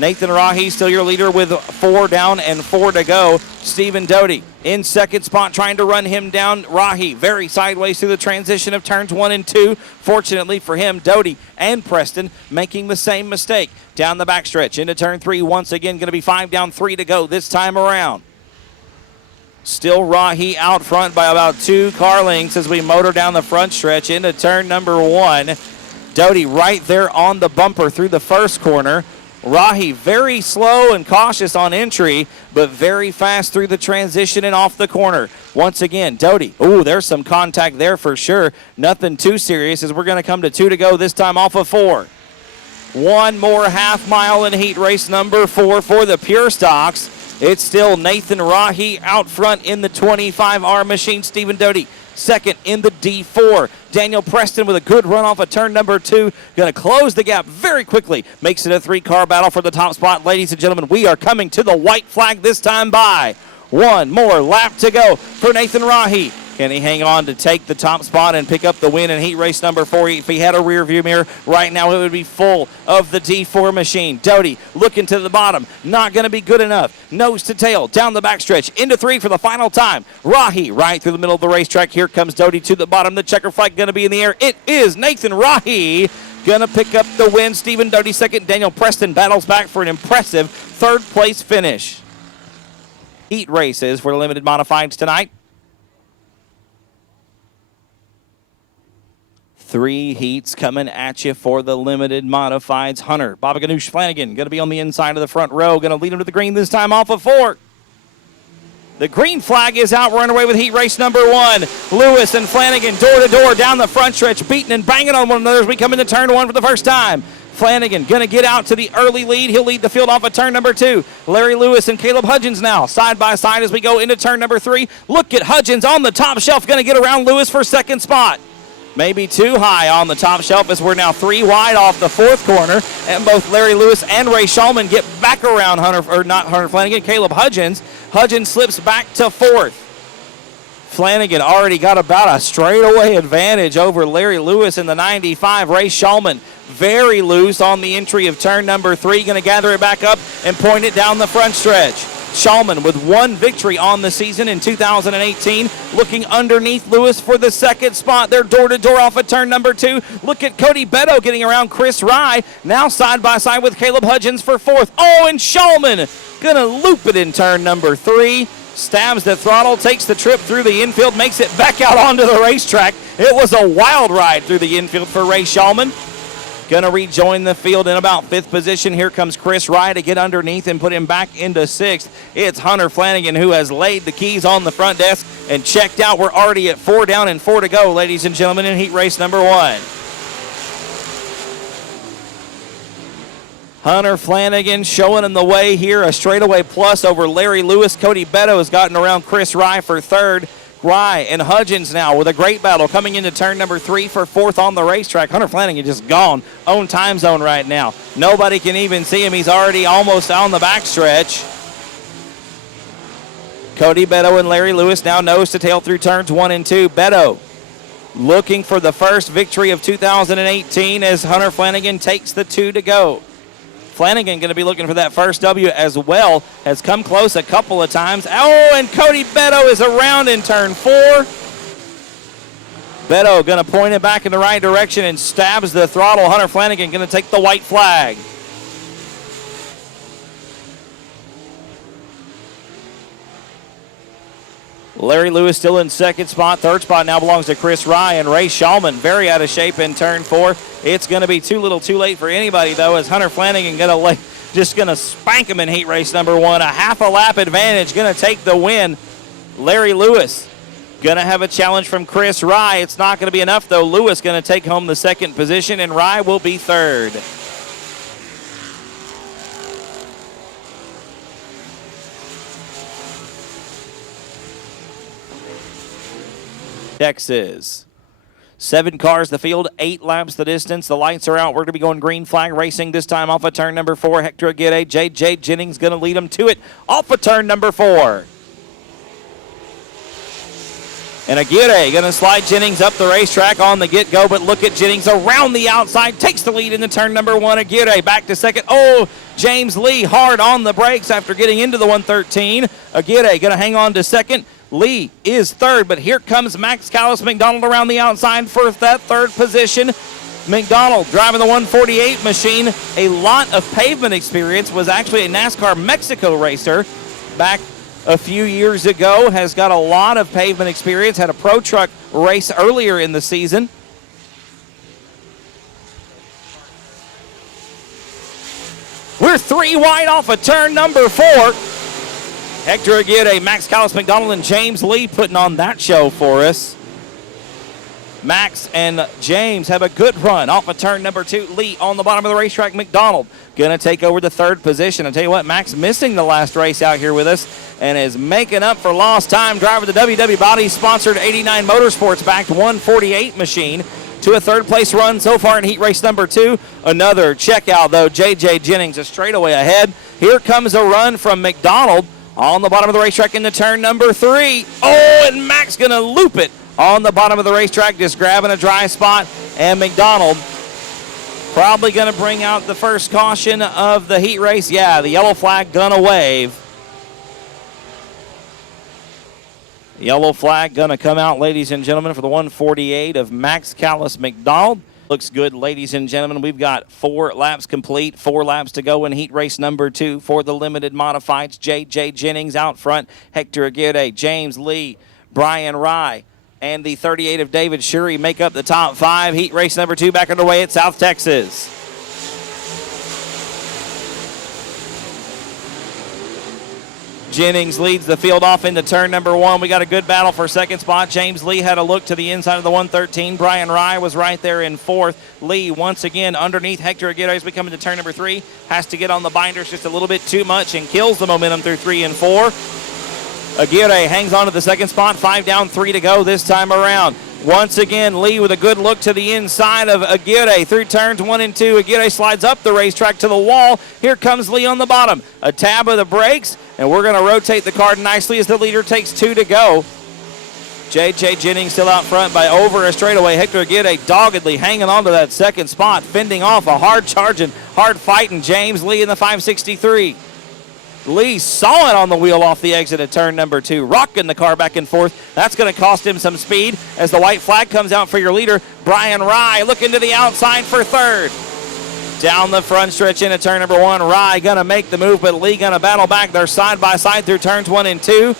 Nathan Rahi still your leader with 4 down and 4 to go. Stephen Doty in second spot trying to run him down. Rahi very sideways through the transition of turns 1 and 2. Fortunately for him, Doty and Preston making the same mistake. Down the backstretch into turn 3 once again. Going to be 5 down, 3 to go this time around. Still Rahi out front by about 2 car lengths as we motor down the front stretch into turn number 1. Doty right there on the bumper through the first corner. Rahi very slow and cautious on entry, but very fast through the transition and off the corner. Once again, Doty. Ooh, there's some contact there for sure. Nothing too serious as we're going to come to 2 to go, this time off of 4. One more half mile in heat race number 4 for the Pure Stocks. It's still Nathan Rahi out front in the 25R machine. Stephen Doty second in the D4. Daniel Preston with a good run off of turn number 2. Going to close the gap very quickly. Makes it a 3-car battle for the top spot. Ladies and gentlemen, we are coming to the white flag this time by. One more lap to go for Nathan Rahi. Can he hang on to take the top spot and pick up the win in heat race number 4? If he had a rear view mirror, right now it would be full of the D4 machine. Doty looking to the bottom. Not going to be good enough. Nose to tail down the backstretch. Into 3 for the final time. Rahi right through the middle of the racetrack. Here comes Doty to the bottom. The checker flag going to be in the air. It is Nathan Rahi going to pick up the win. Stephen Doty second. Daniel Preston battles back for an impressive third place finish. Heat races for the limited modifieds tonight. 3 heats coming at you for the limited modifieds. Hunter Babaganoush Flanagan going to be on the inside of the front row. Going to lead him to the green this time off of 4. The green flag is out. We're underway with heat race number 1. Lewis and Flanagan door to door down the front stretch, beating and banging on one another as we come into turn 1 for the first time. Flanagan going to get out to the early lead. He'll lead the field off of turn number 2. Larry Lewis and Caleb Hudgens now side by side as we go into turn number 3. Look at Hudgens on the top shelf. Going to get around Lewis for second spot. Maybe too high on the top shelf as we're now 3 wide off the 4th corner. And both Larry Lewis and Ray Shulman get back around Hunter Flanagan. Caleb Hudgens. Hudgens slips back to 4th. Flanagan already got about a straightaway advantage over Larry Lewis in the 95. Ray Shulman very loose on the entry of turn number 3. Going to gather it back up and point it down the front stretch. Shulman with 1 victory on the season in 2018, looking underneath Lewis for the second spot. They're door-to-door off of turn number 2. Look at Cody Beto getting around Chris Rye, now side-by-side with Caleb Hudgens for 4th. Oh, and Shulman gonna loop it in turn number 3. Stabs the throttle, takes the trip through the infield, makes it back out onto the racetrack. It was a wild ride through the infield for Ray Shulman. Going to rejoin the field in about 5th position. Here comes Chris Rye to get underneath and put him back into 6th. It's Hunter Flanagan who has laid the keys on the front desk and checked out. We're already at 4 down and 4 to go, ladies and gentlemen, in heat race number 1. Hunter Flanagan showing him the way here. A straightaway plus over Larry Lewis. Cody Beto has gotten around Chris Rye for 3rd. Rye and Hudgens now with a great battle coming into turn number 3 for 4th on the racetrack. Hunter Flanagan just gone. Own time zone right now. Nobody can even see him. He's already almost on the backstretch. Cody Beto and Larry Lewis now nose to tail through turns 1 and 2. Beto looking for the first victory of 2018 as Hunter Flanagan takes the 2 to go. Flanagan going to be looking for that first W as well. Has come close a couple of times. Oh, and Cody Beto is around in turn 4. Beto going to point it back in the right direction and stabs the throttle. Hunter Flanagan going to take the white flag. Larry Lewis still in second spot. Third spot now belongs to Chris Rye, and Ray Shulman very out of shape in turn 4. It's going to be too little too late for anybody, though, as Hunter Flanagan just going to spank him in heat race number 1. A half a lap advantage, going to take the win. Larry Lewis going to have a challenge from Chris Rye. It's not going to be enough, though. Lewis going to take home the 2nd position, and Rye will be 3rd. Texas 7 cars the field, 8 laps the distance. The lights are out. We're going to be going green flag racing this time off of turn number 4. Hector Aguirre, J.J. Jennings going to lead them to it off of turn number 4. And Aguirre going to slide Jennings up the racetrack on the get-go, but look at Jennings around the outside, takes the lead into turn number 1. Aguirre back to second. Oh, James Lee hard on the brakes after getting into the 113. Aguirre going to hang on to second. Lee is third, but here comes Max Callis McDonald around the outside for that third position. McDonald driving the 148 machine. A lot of pavement experience, was actually a NASCAR Mexico racer back a few years ago, has got a lot of pavement experience, had a pro truck race earlier in the season. We're 3 wide off of turn number 4. Hector Aguirre, Max Callis McDonald, and James Lee putting on that show for us. Max and James have a good run off of turn number 2. Lee on the bottom of the racetrack. McDonald going to take over the third position. I'll tell you what, Max missing the last race out here with us and is making up for lost time driving the WW Body sponsored 89 Motorsports backed 148 machine to a third place run so far in heat race number 2. Another checkout though. J.J. Jennings is straightaway ahead. Here comes a run from McDonald on the bottom of the racetrack into turn number 3. Oh, and Max going to loop it on the bottom of the racetrack, just grabbing a dry spot. And McDonald probably going to bring out the first caution of the heat race. Yeah, the yellow flag going to wave. Yellow flag going to come out, ladies and gentlemen, for the 148 of Max Callis McDonald. Looks good, ladies and gentlemen. We've got 4 laps complete, 4 laps to go in heat race number 2 for the limited modifieds. J.J. Jennings out front, Hector Aguirre, James Lee, Brian Rye, and the 38 of David Shurey make up the top 5. Heat race number 2 back underway at South Texas. Jennings leads the field off into turn number 1. We got a good battle for second spot. James Lee had a look to the inside of the 113. Brian Rye was right there in 4th. Lee once again underneath Hector Aguirre as we come into turn number 3. Has to get on the binders just a little bit too much and kills the momentum through 3 and 4. Aguirre hangs on to the second spot. 5 down, 3 to go this time around. Once again, Lee with a good look to the inside of Aguirre through turns 1 and 2. Aguirre slides up the racetrack to the wall. Here comes Lee on the bottom. A tab of the brakes, and we're going to rotate the car nicely as the leader takes 2 to go. J.J. Jennings still out front by over a straightaway. Hector Aguirre doggedly hanging on to that second spot, fending off a hard-charging, hard-fighting James Lee in the 563. Lee saw it on the wheel off the exit at turn number 2, rocking the car back and forth. That's going to cost him some speed as the white flag comes out for your leader. Brian Rye looking to the outside for third. Down the front stretch into turn number 1. Rye going to make the move, but Lee going to battle back. They're side by side through turns 1 and 2.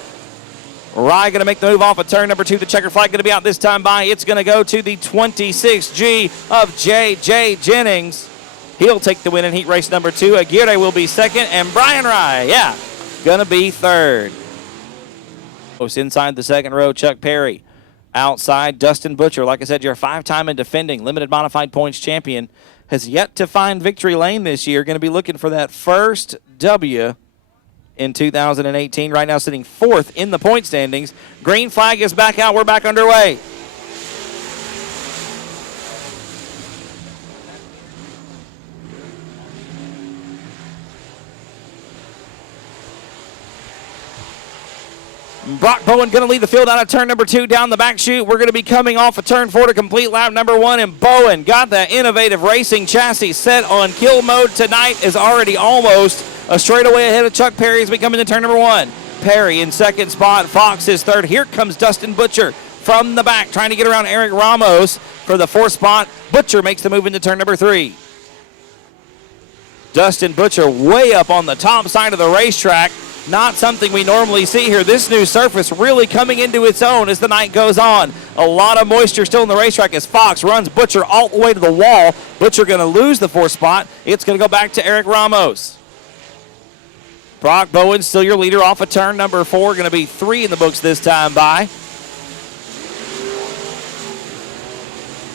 Rye going to make the move off of turn number 2. The checker flag going to be out this time by. It's going to go to the 26G of J.J. Jennings. He'll take the win in heat race number 2. Aguirre will be second, and Brian Rye, going to be third. Inside the second row, Chuck Perry. Outside, Dustin Butcher. Like I said, your 5-time and defending limited modified points champion has yet to find victory lane this year. Going to be looking for that first W in 2018. Right now sitting 4th in the point standings. Green flag is back out. We're back underway. Brock Bowen going to lead the field out of turn number 2 down the back chute. We're going to be coming off of turn 4 to complete lap number 1, and Bowen got that innovative racing chassis set on kill mode tonight, is already almost a straightaway ahead of Chuck Perry as we come into turn number 1. Perry in second spot, Fox is third. Here comes Dustin Butcher from the back trying to get around Eric Ramos for the 4th spot. Butcher makes the move into turn number 3. Dustin Butcher way up on the top side of the racetrack. Not something we normally see here. This new surface really coming into its own as the night goes on. A lot of moisture still in the racetrack as Fox runs Butcher all the way to the wall. Butcher going to lose the 4th spot. It's going to go back to Eric Ramos. Brock Bowen still your leader off of turn number 4. Going to be 3 in the books this time by.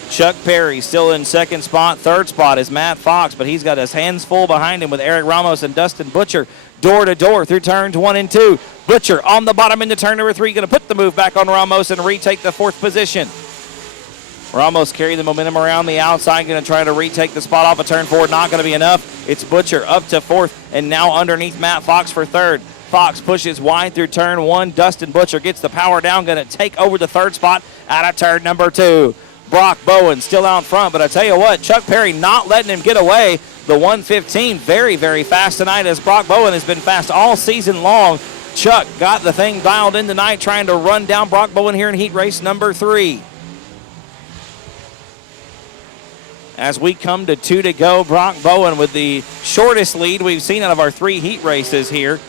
Chuck Perry still in second spot. 3rd spot is Matt Fox, but he's got his hands full behind him with Eric Ramos and Dustin Butcher door to door through turns 1 and 2. Butcher on the bottom into turn number 3, going to put the move back on Ramos and retake the 4th position. Ramos carry the momentum around the outside, going to try to retake the spot off a turn forward. Not going to be enough. It's Butcher up to fourth, and now underneath Matt Fox for third. Fox pushes wide through turn one. Dustin Butcher gets the power down, going to take over the third spot out of turn number 2. Brock Bowen still out front, but I tell you what, Chuck Perry not letting him get away. The 115 very, very fast tonight, as Brock Bowen has been fast all season long. Chuck got the thing dialed in tonight, trying to run down Brock Bowen here in heat race number 3. As we come to 2 to go, Brock Bowen with the shortest lead we've seen out of our 3 heat races here.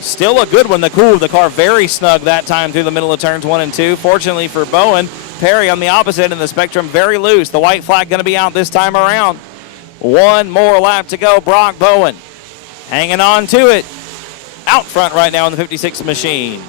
Still a good one. The cool of the car very snug that time through the middle of turns 1 and 2. Fortunately for Bowen, Perry on the opposite end of the spectrum very loose. The white flag going to be out this time around. 1 more lap to go. Brock Bowen hanging on to it. Out front right now in the 56 machine.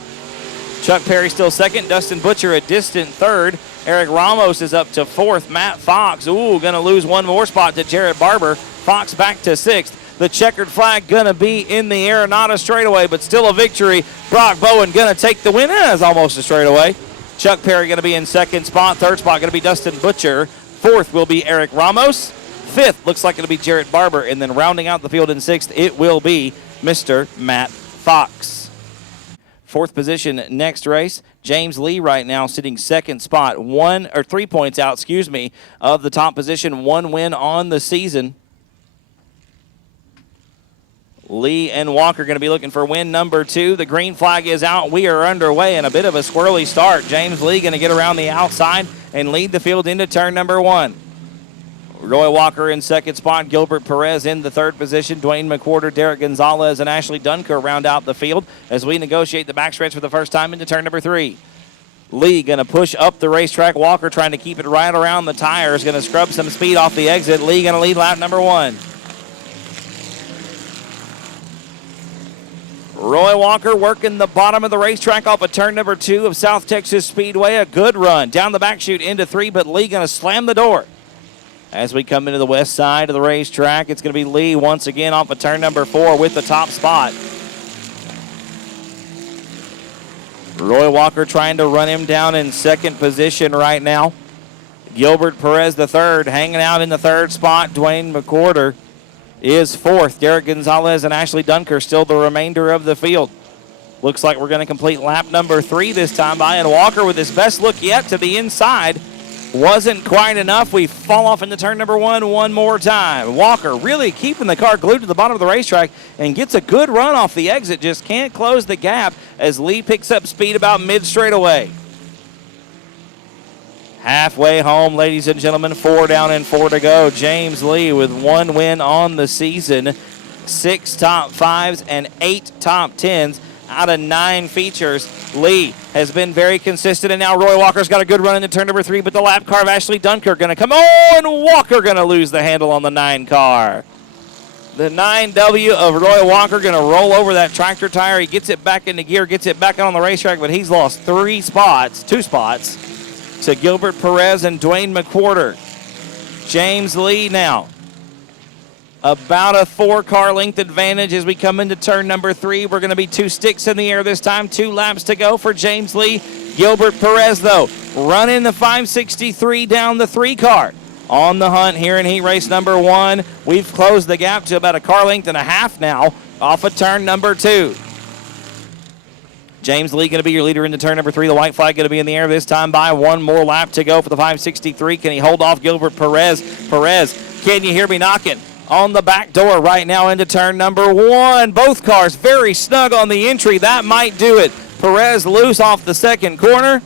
Chuck Perry still second. Dustin Butcher a distant third. Eric Ramos is up to fourth. Matt Fox, going to lose 1 more spot to Jared Barber. Fox back to 6th. The checkered flag going to be in the air. Not a straightaway, but still a victory. Brock Bowen going to take the win. It's almost a straightaway. Chuck Perry going to be in second spot. Third spot going to be Dustin Butcher. Fourth will be Eric Ramos. Fifth looks like it'll be Jared Barber. And then rounding out the field in 6th, it will be Mr. Matt Fox. 4th position next race. James Lee right now sitting second spot. 3 points out, of the top position. 1 win on the season. Lee and Walker going to be looking for win number 2. The green flag is out. We are underway in a bit of a squirrely start. James Lee going to get around the outside and lead the field into turn number 1. Roy Walker in second spot. Gilbert Perez in the third position. Dwayne McWhorter, Derek Gonzalez, and Ashley Dunker round out the field as we negotiate the backstretch for the first time into turn number 3. Lee going to push up the racetrack. Walker trying to keep it right around the tires. Going to scrub some speed off the exit. Lee going to lead lap number 1. Roy Walker working the bottom of the racetrack off of turn number 2 of South Texas Speedway. A good run down the back chute into 3, but Lee going to slam the door. As we come into the west side of the racetrack, it's going to be Lee once again off of turn number 4 with the top spot. Roy Walker trying to run him down in second position right now. Gilbert Perez the third, hanging out in the third spot. Dwayne McWhorter is fourth. Derek Gonzalez and Ashley Dunker still the remainder of the field. Looks like we're going to complete lap number 3 this time by, and Walker with his best look yet to the inside. Wasn't quite enough. We fall off into turn number 1 one more time. Walker really keeping the car glued to the bottom of the racetrack and gets a good run off the exit. Just can't close the gap as Lee picks up speed about mid-straightaway. Halfway home, ladies and gentlemen, 4 down and 4 to go. James Lee with 1 win on the season, 6 top 5s and 8 top 10s out of 9 features. Lee has been very consistent, and now Roy Walker's got a good run into turn number 3, but the lap car of Ashley Dunker going to come on, and Walker going to lose the handle on the 9 car. The 9W of Roy Walker going to roll over that tractor tire. He gets it back into gear, gets it back on the racetrack, but he's lost 2 spots to Gilbert Perez and Dwayne McWhorter. James Lee now about a 4-car length advantage as we come into turn number 3. We're going to be 2 sticks in the air this time. 2 laps to go for James Lee. Gilbert Perez, though, running the 563 down the 3 car. On the hunt here in heat race number 1. We've closed the gap to about a car length and a half now off of turn number 2. James Lee going to be your leader into turn number 3. The white flag going to be in the air this time by. 1 more lap to go for the 563. Can he hold off Gilbert Perez? Perez, can you hear me knocking? On the back door right now into turn number 1. Both cars very snug on the entry. That might do it. Perez loose off the second corner.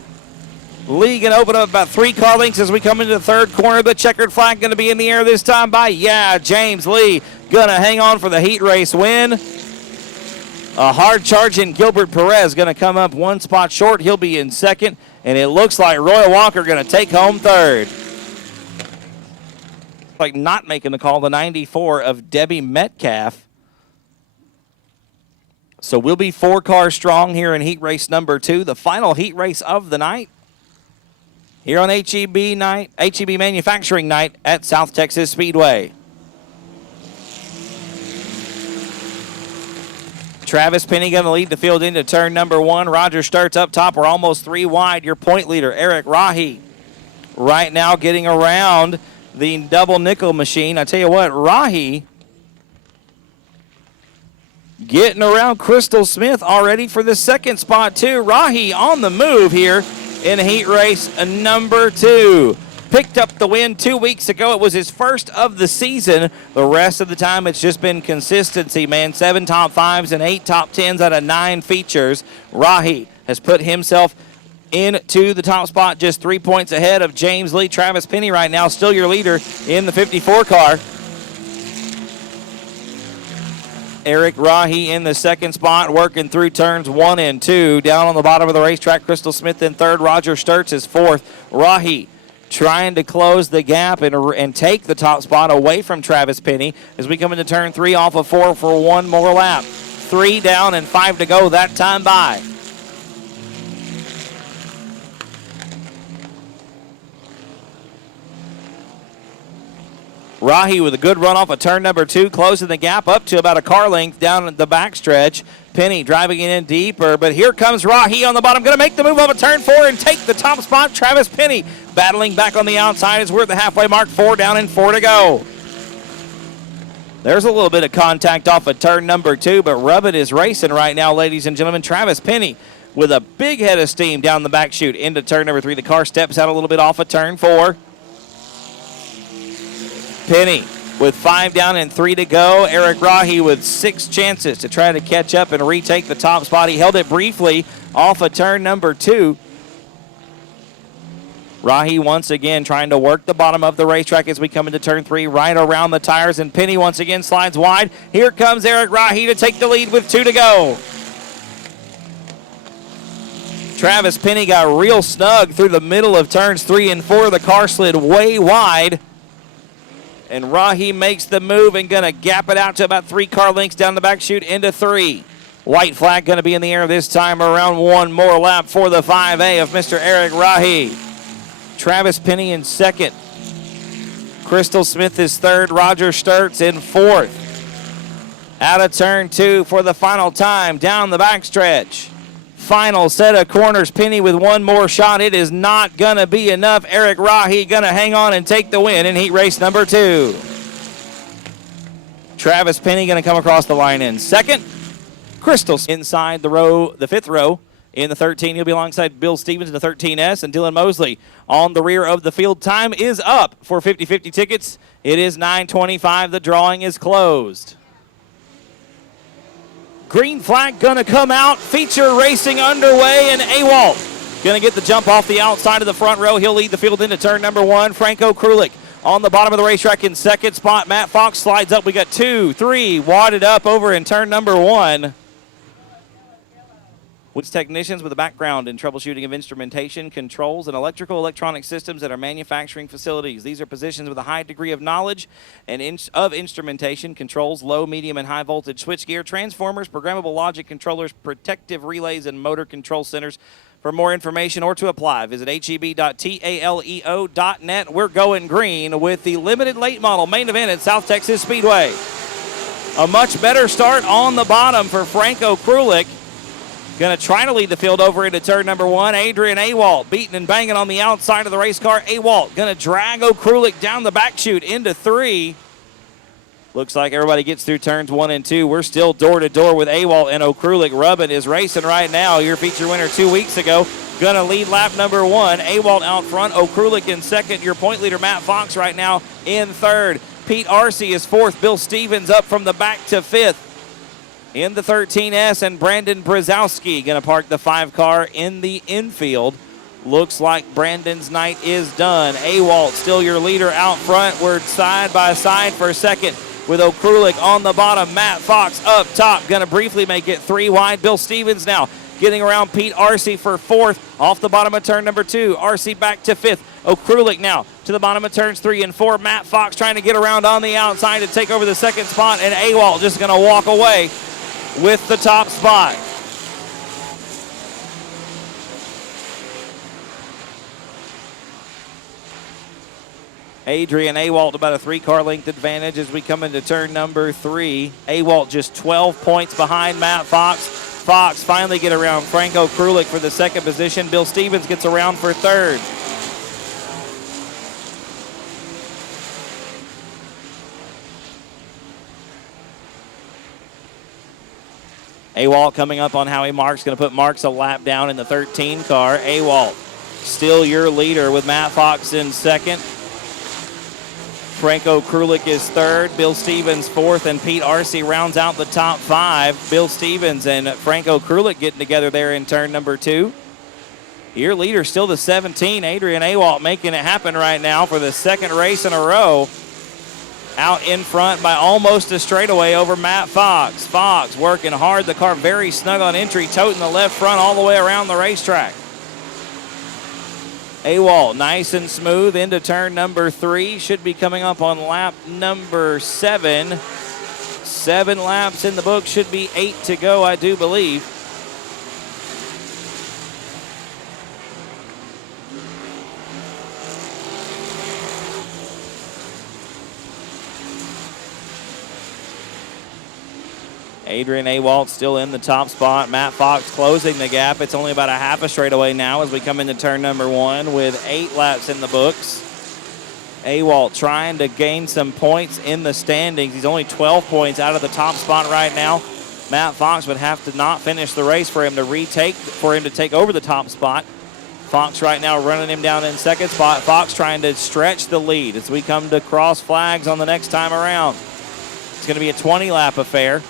Lee going to open up about 3 car lengths as we come into the third corner. The checkered flag going to be in the air this time by. James Lee going to hang on for the heat race win. A hard charging Gilbert Perez going to come up 1 spot short. He'll be in second, and it looks like Roy Walker going to take home third. Like not making the call, the 94 of Debbie Metcalf. So we'll be 4 cars strong here in heat race number 2, the final heat race of the night here on HEB Manufacturing Night at South Texas Speedway. Travis Penny going to lead the field into turn number 1. Roger Sturts up top. We're almost 3 wide. Your point leader, Eric Rahi. right now getting around the double nickel machine. I tell you what, Rahi getting around Crystal Smith already for the second spot too. Rahi on the move here in heat race number 2. Picked up the win 2 weeks ago. It was his first of the season. The rest of the time, it's just been consistency, man. 7 top 5s and 8 top 10s out of 9 features. Rahi has put himself into the top spot, just 3 points ahead of James Lee. Travis Penny right now still your leader in the 54 car. Eric Rahi in the second spot, working through turns 1 and 2. Down on the bottom of the racetrack, Crystal Smith in third. Roger Sturts is fourth. Rahi trying to close the gap and take the top spot away from Travis Penny as we come into turn 3 off of 4 for one more lap. 3 down and 5 to go that time by. Rahi with a good run off of turn number 2, closing the gap up to about a car length down the backstretch. Penny driving it in deeper, but here comes Rahi on the bottom, going to make the move up a turn 4 and take the top spot. Travis Penny battling back on the outside as we're at the halfway mark. 4 down and 4 to go. There's a little bit of contact off of turn number 2, but Rubbin is racing right now, ladies and gentlemen. Travis Penny with a big head of steam down the back chute into turn number 3. The car steps out a little bit off of turn 4. Penny with 5 down and 3 to go. Eric Rahi with 6 chances to try to catch up and retake the top spot. He held it briefly off of turn number 2. Rahi once again trying to work the bottom of the racetrack as we come into turn 3, right around the tires, and Penny once again slides wide. Here comes Eric Rahi to take the lead with 2 to go. Travis Penny got real snug through the middle of turns 3 and 4. The car slid way wide. And Rahi makes the move and going to gap it out to about 3 car lengths down the back chute into 3. White flag going to be in the air this time around one more lap for the 5A of Mr. Eric Rahi. Travis Penny in second. Crystal Smith is third. Roger Sturts in fourth. Out of turn 2 for the final time down the backstretch. Final set of corners. Penny with one more shot. It is not going to be enough. Eric Rahi going to hang on and take the win in heat race number 2. Travis Penny going to come across the line in second. Crystal inside the fifth row. In the 13, he'll be alongside Bill Stevens in the 13S, and Dylan Mosley on the rear of the field. Time is up for 50-50 tickets. It is 9:25. The drawing is closed. Green flag going to come out. Feature racing underway, and Awalt going to get the jump off the outside of the front row. He'll lead the field into turn number 1. Franco Krulik on the bottom of the racetrack in second spot. Matt Fox slides up. We got 2, 3 wadded up over in turn number 1. With technicians with a background in troubleshooting of instrumentation, controls, and electronic systems at our manufacturing facilities. These are positions with a high degree of knowledge and of instrumentation, controls, low, medium, and high voltage switchgear, transformers, programmable logic controllers, protective relays, and motor control centers. For more information or to apply, visit heb.taleo.net. We're going green with the limited late model main event at South Texas Speedway. A much better start on the bottom for Franco Krulik. Going to try to lead the field over into turn number 1. Adrian Awalt beating and banging on the outside of the race car. Awalt going to drag O'Krulik down the back chute into 3. Looks like everybody gets through turns 1 and 2. We're still door to door with Awalt and O'Krulik. Rubbin is racing right now. Your feature winner 2 weeks ago. Going to lead lap number 1. Awalt out front. O'Krulik in second. Your point leader Matt Fox right now in third. Pete Arce is fourth. Bill Stevens up from the back to fifth. In the 13S, and Brandon Brzezowski going to park the 5 car in the infield. Looks like Brandon's night is done. Awalt still your leader out front. We're side by side for second with O'Krulik on the bottom. Matt Fox up top, going to briefly make it 3 wide. Bill Stevens now getting around Pete Arce for fourth off the bottom of turn number 2. Arce back to fifth. O'Krulik now to the bottom of turns 3 and 4. Matt Fox trying to get around on the outside to take over the second spot, and Awalt just going to walk away with the top spot. Adrian Awalt about a 3-car length advantage as we come into turn number 3. Awalt just 12 points behind Matt Fox. Fox finally get around Franco Krulik for the second position. Bill Stevens gets around for third. Awalt coming up on Howie Marks, going to put Marks a lap down in the 13 car. Awalt still your leader with Matt Fox in second. Franco Krulik is third. Bill Stevens fourth, and Pete Arce rounds out the top five. Bill Stevens and Franco Krulik getting together there in turn number 2. Your leader still the 17, Adrian Awalt, making it happen right now for the second race in a row. Out in front by almost a straightaway over Matt Fox. Fox working hard. The car very snug on entry, toting the left front all the way around the racetrack. Awalt nice and smooth into turn number 3. Should be coming up on lap number 7. 7 laps in the book. Should be 8 to go, I do believe. Adrian Awalt still in the top spot. Matt Fox closing the gap. It's only about a half a straightaway now as we come into turn number 1 with 8 laps in the books. Awalt trying to gain some points in the standings. He's only 12 points out of the top spot right now. Matt Fox would have to not finish the race for him to take over the top spot. Fox right now running him down in second spot. Fox trying to stretch the lead as we come to cross flags on the next time around. It's going to be a 20-lap affair.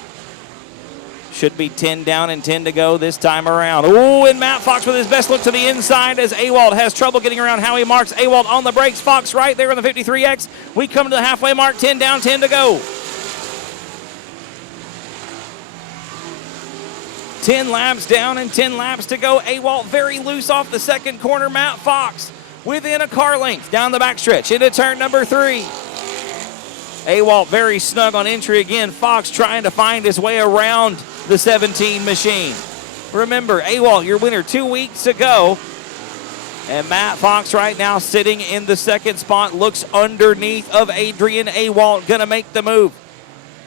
Should be 10 down and 10 to go this time around. Ooh, and Matt Fox with his best look to the inside as Awalt has trouble getting around Howie Marks. Awalt on the brakes. Fox right there in the 53X. We come to the halfway mark. 10 down, 10 to go. 10 laps down and 10 laps to go. Awalt very loose off the second corner. Matt Fox within a car length down the backstretch into turn number 3. Awalt very snug on entry again. Fox trying to find his way around the 17 machine. Remember, Awalt, your winner 2 weeks ago. And Matt Fox right now sitting in the second spot, looks underneath of Adrian Awalt, gonna make the move.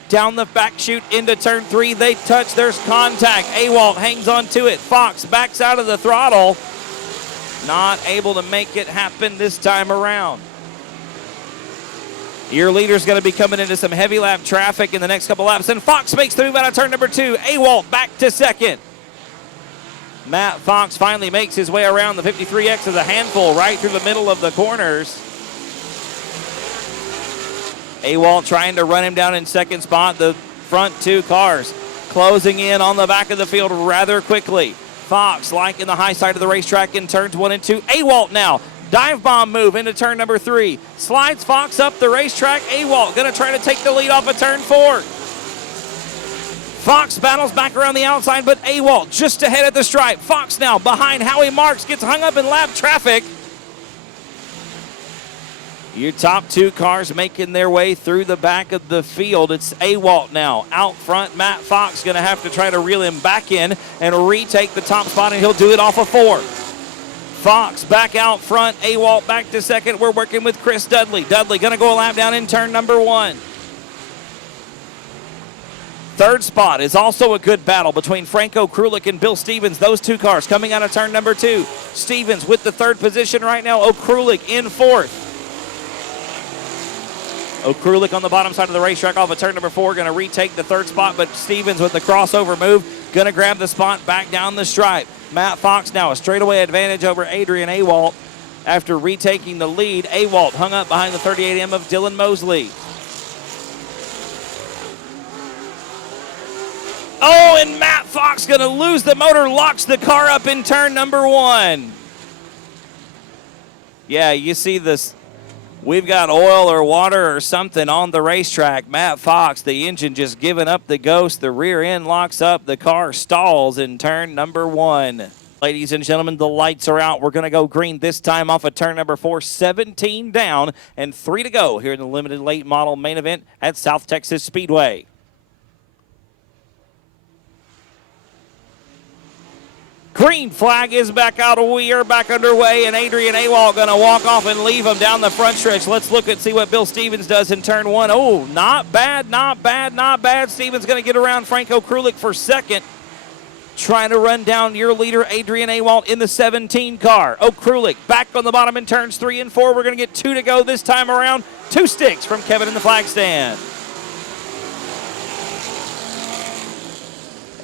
Down the back chute into turn 3, they touch, there's contact. Awalt hangs on to it. Fox backs out of the throttle. Not able to make it happen this time around. Your leader's going to be coming into some heavy lap traffic in the next couple laps. And Fox makes the move out of turn number 2. Awalt back to second. Matt Fox finally makes his way around the 53X as a handful right through the middle of the corners. Awalt trying to run him down in second spot. The front 2 cars closing in on the back of the field rather quickly. Fox liking the high side of the racetrack in turns 1 and 2. Awalt now. Dive bomb move into turn number 3. Slides Fox up the racetrack. Awalt going to try to take the lead off of turn 4. Fox battles back around the outside, but Awalt just ahead at the stripe. Fox now behind Howie Marks, gets hung up in lap traffic. Your top 2 cars making their way through the back of the field. It's Awalt now out front. Matt Fox going to have to try to reel him back in and retake the top spot, and he'll do it off of 4. Fox back out front. Awalt back to second. We're working with Chris Dudley. Dudley going to go a lap down in turn number 1. Third spot is also a good battle between Franco Krulik and Bill Stevens. Those 2 cars coming out of turn number 2. Stevens with the 3rd position right now. Krulik in 4th. Krulik on the bottom side of the racetrack off of turn number 4. Going to retake the 3rd spot, but Stevens with the crossover move. Going to grab the spot back down the stripe. Matt Fox now a straightaway advantage over Adrian Awalt after retaking the lead. Awalt hung up behind the 38M of Dylan Mosley. Oh, and Matt Fox going to lose the motor, locks the car up in turn number 1. Yeah, you see this. We've got oil or water or something on the racetrack. Matt Fox, the engine just giving up the ghost. The rear end locks up. The car stalls in turn number 1. Ladies and gentlemen, the lights are out. We're going to go green this time off of turn number 4. 17 down and 3 to go here in the limited late model main event at South Texas Speedway. Green flag is back out. We are back underway, and Adrian Awalt going to walk off and leave him down the front stretch. Let's look and see what Bill Stevens does in turn 1. Oh, not bad, not bad, not bad. Stevens going to get around Franco Krulik for second. Trying to run down your leader, Adrian Awalt, in the 17 car. Krulik back on the bottom in turns 3 and 4. We're going to get 2 to go this time around. 2 sticks from Kevin in the flag stand.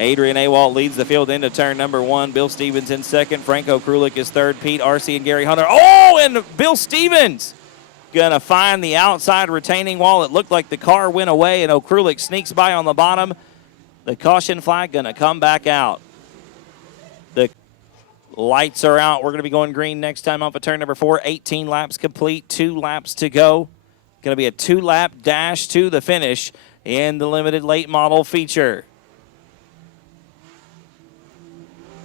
Adrian Awalt leads the field into turn number 1. Bill Stevens in second. Franco Krulik is third. Pete Arcee and Gary Hunter. Oh, and Bill Stevens going to find the outside retaining wall. It looked like the car went away, and Okrulik sneaks by on the bottom. The caution flag going to come back out. The lights are out. We're going to be going green next time off of turn number 4. 18 laps complete, 2 laps to go. Going to be a 2-lap dash to the finish in the limited late model feature.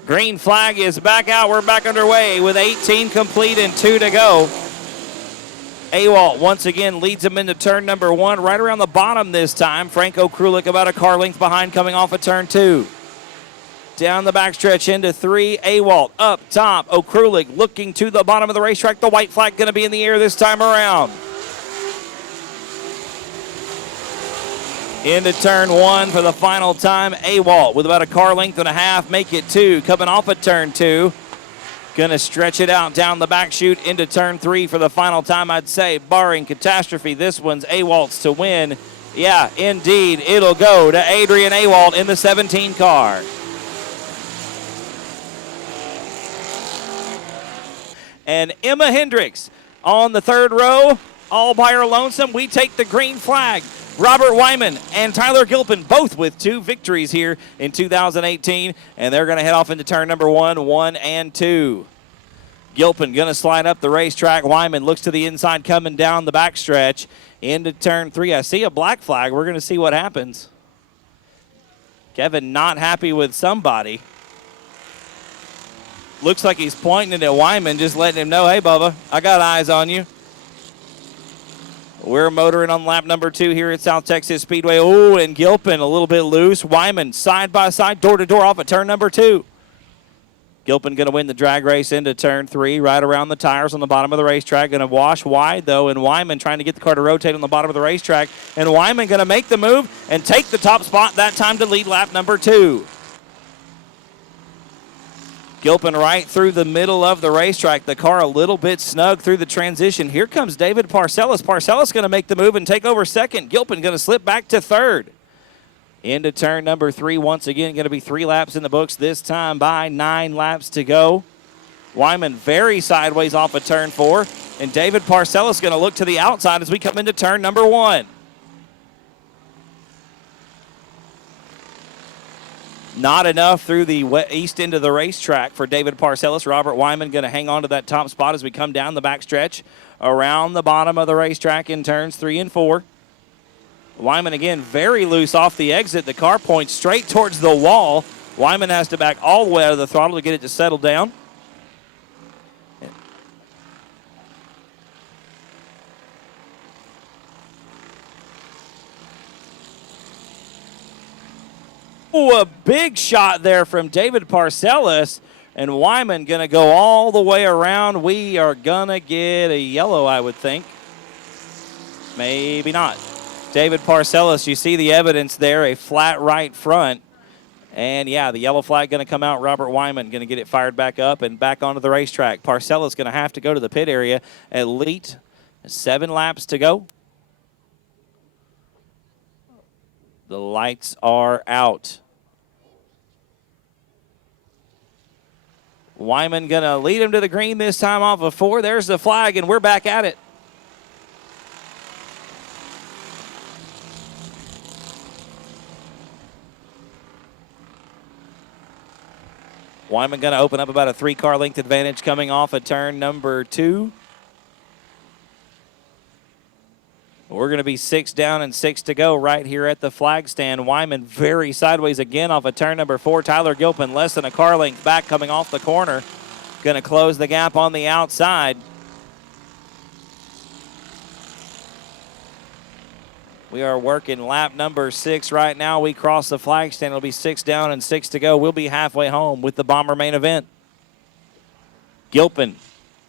Green flag is back out. We're back underway with 18 complete and 2 to go. Awalt once again leads him into turn number 1, right around the bottom this time. Franco Krulik about a car length behind coming off of turn 2. Down the backstretch into 3, Awalt up top. Okrulik looking to the bottom of the racetrack. The white flag going to be in the air this time around. Into turn 1 for the final time. Awalt with about a car length and a half. Make it 2. Coming off of turn 2. Going to stretch it out down the back chute into turn 3 for the final time. I'd say, barring catastrophe, this one's Awalt's to win. Yeah, indeed, it'll go to Adrian Awalt in the 17 car. And Emma Hendricks on the 3rd row, all by her lonesome. We take the green flag. Robert Wyman and Tyler Gilpin both with 2 victories here in 2018, and they're going to head off into turn number 1 and 2. Gilpin going to slide up the racetrack. Wyman looks to the inside coming down the backstretch into turn 3. I see a black flag. We're going to see what happens. Kevin not happy with somebody. Looks like he's pointing at Wyman, just letting him know, hey, Bubba, I got eyes on you. We're motoring on lap number 2 here at South Texas Speedway. Oh, and Gilpin a little bit loose. Wyman side by side, door to door off at turn number 2. Gilpin going to win the drag race into turn 3, right around the tires on the bottom of the racetrack. Going to wash wide, though, and Wyman trying to get the car to rotate on the bottom of the racetrack. And Wyman going to make the move and take the top spot that time to lead lap number 2. Gilpin right through the middle of the racetrack. The car a little bit snug through the transition. Here comes David Parcellis. Parcellis going to make the move and take over second. Gilpin going to slip back to 3rd. Into turn number 3 once again. Going to be 3 laps in the books this time by 9 laps to go. Wyman very sideways off of turn 4. And David Parcellis going to look to the outside as we come into turn number 1. Not enough through the east end of the racetrack for David Parcellis. Robert Wyman going to hang on to that top spot as we come down the backstretch around the bottom of the racetrack in turns 3 and 4. Wyman again very loose off the exit. The car points straight towards the wall. Wyman has to back all the way out of the throttle to get it to settle down. Ooh, a big shot there from David Parcellis, and Wyman going to go all the way around. We are going to get a yellow, I would think. Maybe not. David Parcellis, you see the evidence there, a flat right front. And, yeah, the yellow flag going to come out. Robert Wyman going to get it fired back up and back onto the racetrack. Parcellis going to have to go to the pit area. Elite, 7 laps to go. The lights are out. Wyman going to lead him to the green this time off of 4. There's the flag, and we're back at it. Wyman going to open up about a 3-car length advantage coming off of turn number 2. We're going to be 6 down and 6 to go right here at the flag stand. Wyman very sideways again off of turn number 4. Tyler Gilpin less than a car length back coming off the corner. Going to close the gap on the outside. We are working lap number 6 right now. We cross the flag stand. It'll be 6 down and 6 to go. We'll be halfway home with the Bomber main event. Gilpin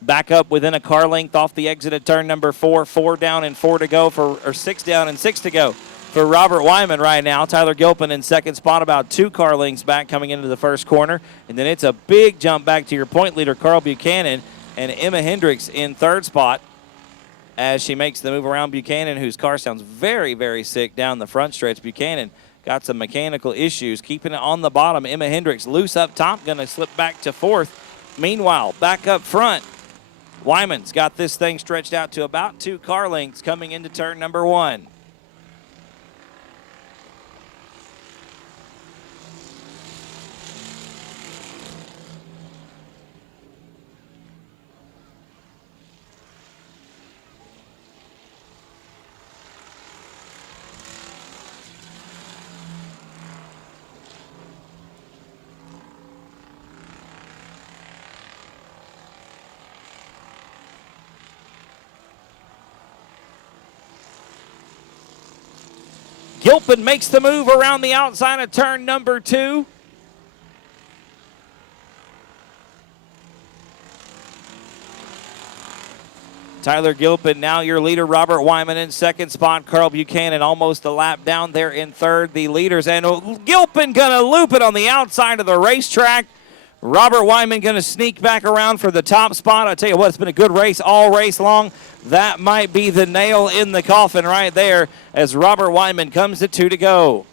back up within a car length off the exit at turn number 4. 4 down and 4 to go or 6 down and 6 to go for Robert Wyman right now. Tyler Gilpin in second spot, about 2 car lengths back coming into the first corner. And then it's a big jump back to your point leader, Carl Buchanan, and Emma Hendricks in third spot as she makes the move around Buchanan, whose car sounds very, very sick down the front stretch. Buchanan got some mechanical issues, keeping it on the bottom. Emma Hendricks loose up top, going to slip back to fourth. Meanwhile, back up front, Wyman's got this thing stretched out to about 2 car lengths coming into turn number 1. Gilpin makes the move around the outside of turn number 2. Tyler Gilpin, now your leader. Robert Wyman in second spot. Carl Buchanan almost a lap down there in third. The leaders, and Gilpin going to loop it on the outside of the racetrack. Robert Wyman going to sneak back around for the top spot. I tell you what, it's been a good race all race long. That might be the nail in the coffin right there as Robert Wyman comes to 2 to go.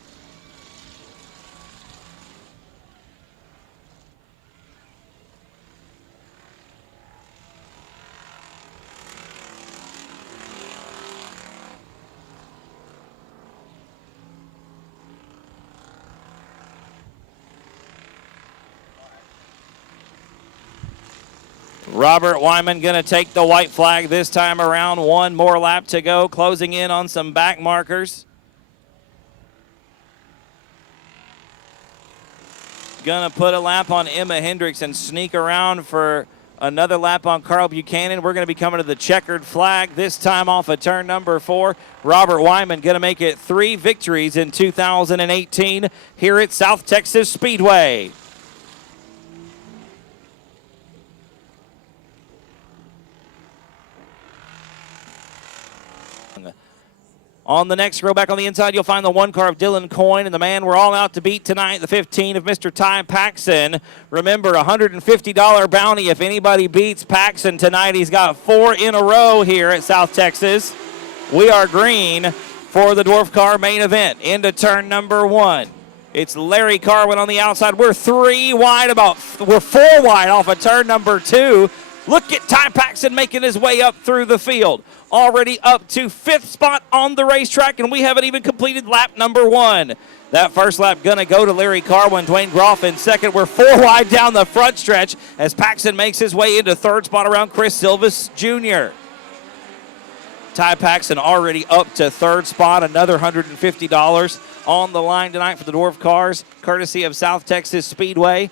Robert Wyman going to take the white flag this time around. 1 more lap to go, closing in on some back markers. Going to put a lap on Emma Hendricks and sneak around for another lap on Carl Buchanan. We're going to be coming to the checkered flag, this time off of turn number 4. Robert Wyman going to make it 3 victories in 2018 here at South Texas Speedway. On the next row back on the inside, you'll find the 1 car of Dylan Coyne, and the man we're all out to beat tonight, the 15 of Mr. Ty Paxson. Remember, $150 bounty if anybody beats Paxson tonight. He's got 4 in a row here at South Texas. We are green for the Dwarf Car main event into turn number 1. It's Larry Carwin on the outside. We're 4 wide off of turn number 2. Look at Ty Paxson making his way up through the field. Already up to 5th spot on the racetrack, and we haven't even completed lap number 1. That first lap going to go to Larry Carwin. Dwayne Groff in second. We're 4 wide down the front stretch as Paxson makes his way into 3rd spot around Chris Silvis Jr. Ty Paxson already up to 3rd spot. Another $150 on the line tonight for the Dwarf Cars, courtesy of South Texas Speedway.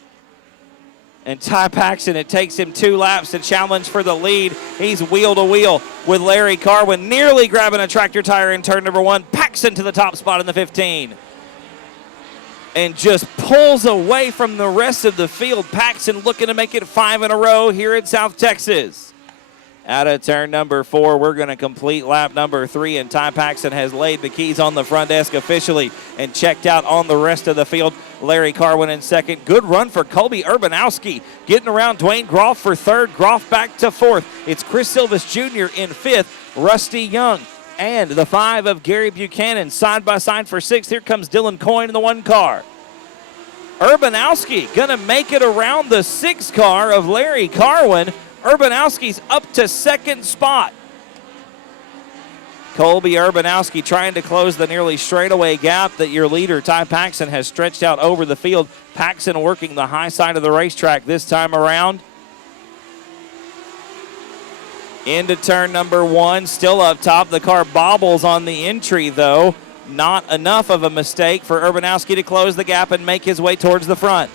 And Ty Paxson, it takes him 2 laps to challenge for the lead. He's wheel to wheel with Larry Carwin, nearly grabbing a tractor tire in turn number 1. Paxson to the top spot in the 15. And just pulls away from the rest of the field. Paxson looking to make it 5 in a row here in South Texas. Out of turn number 4, we're going to complete lap number 3, and Ty Paxson has laid the keys on the front desk officially and checked out on the rest of the field. Larry Carwin in second. Good run for Colby Urbanowski, getting around Dwayne Groff for 3rd. Groff back to 4th. It's Chris Silvis Jr. in 5th. Rusty Young and the 5 of Gary Buchanan side by side for 6th. Here comes Dylan Coyne in the 1 car. Urbanowski going to make it around the 6 car of Larry Carwin. Urbanowski's up to 2nd spot. Colby Urbanowski trying to close the nearly straightaway gap that your leader, Ty Paxson, has stretched out over the field. Paxson working the high side of the racetrack this time around. Into turn number 1, still up top. The car bobbles on the entry, though. Not enough of a mistake for Urbanowski to close the gap and make his way towards the front.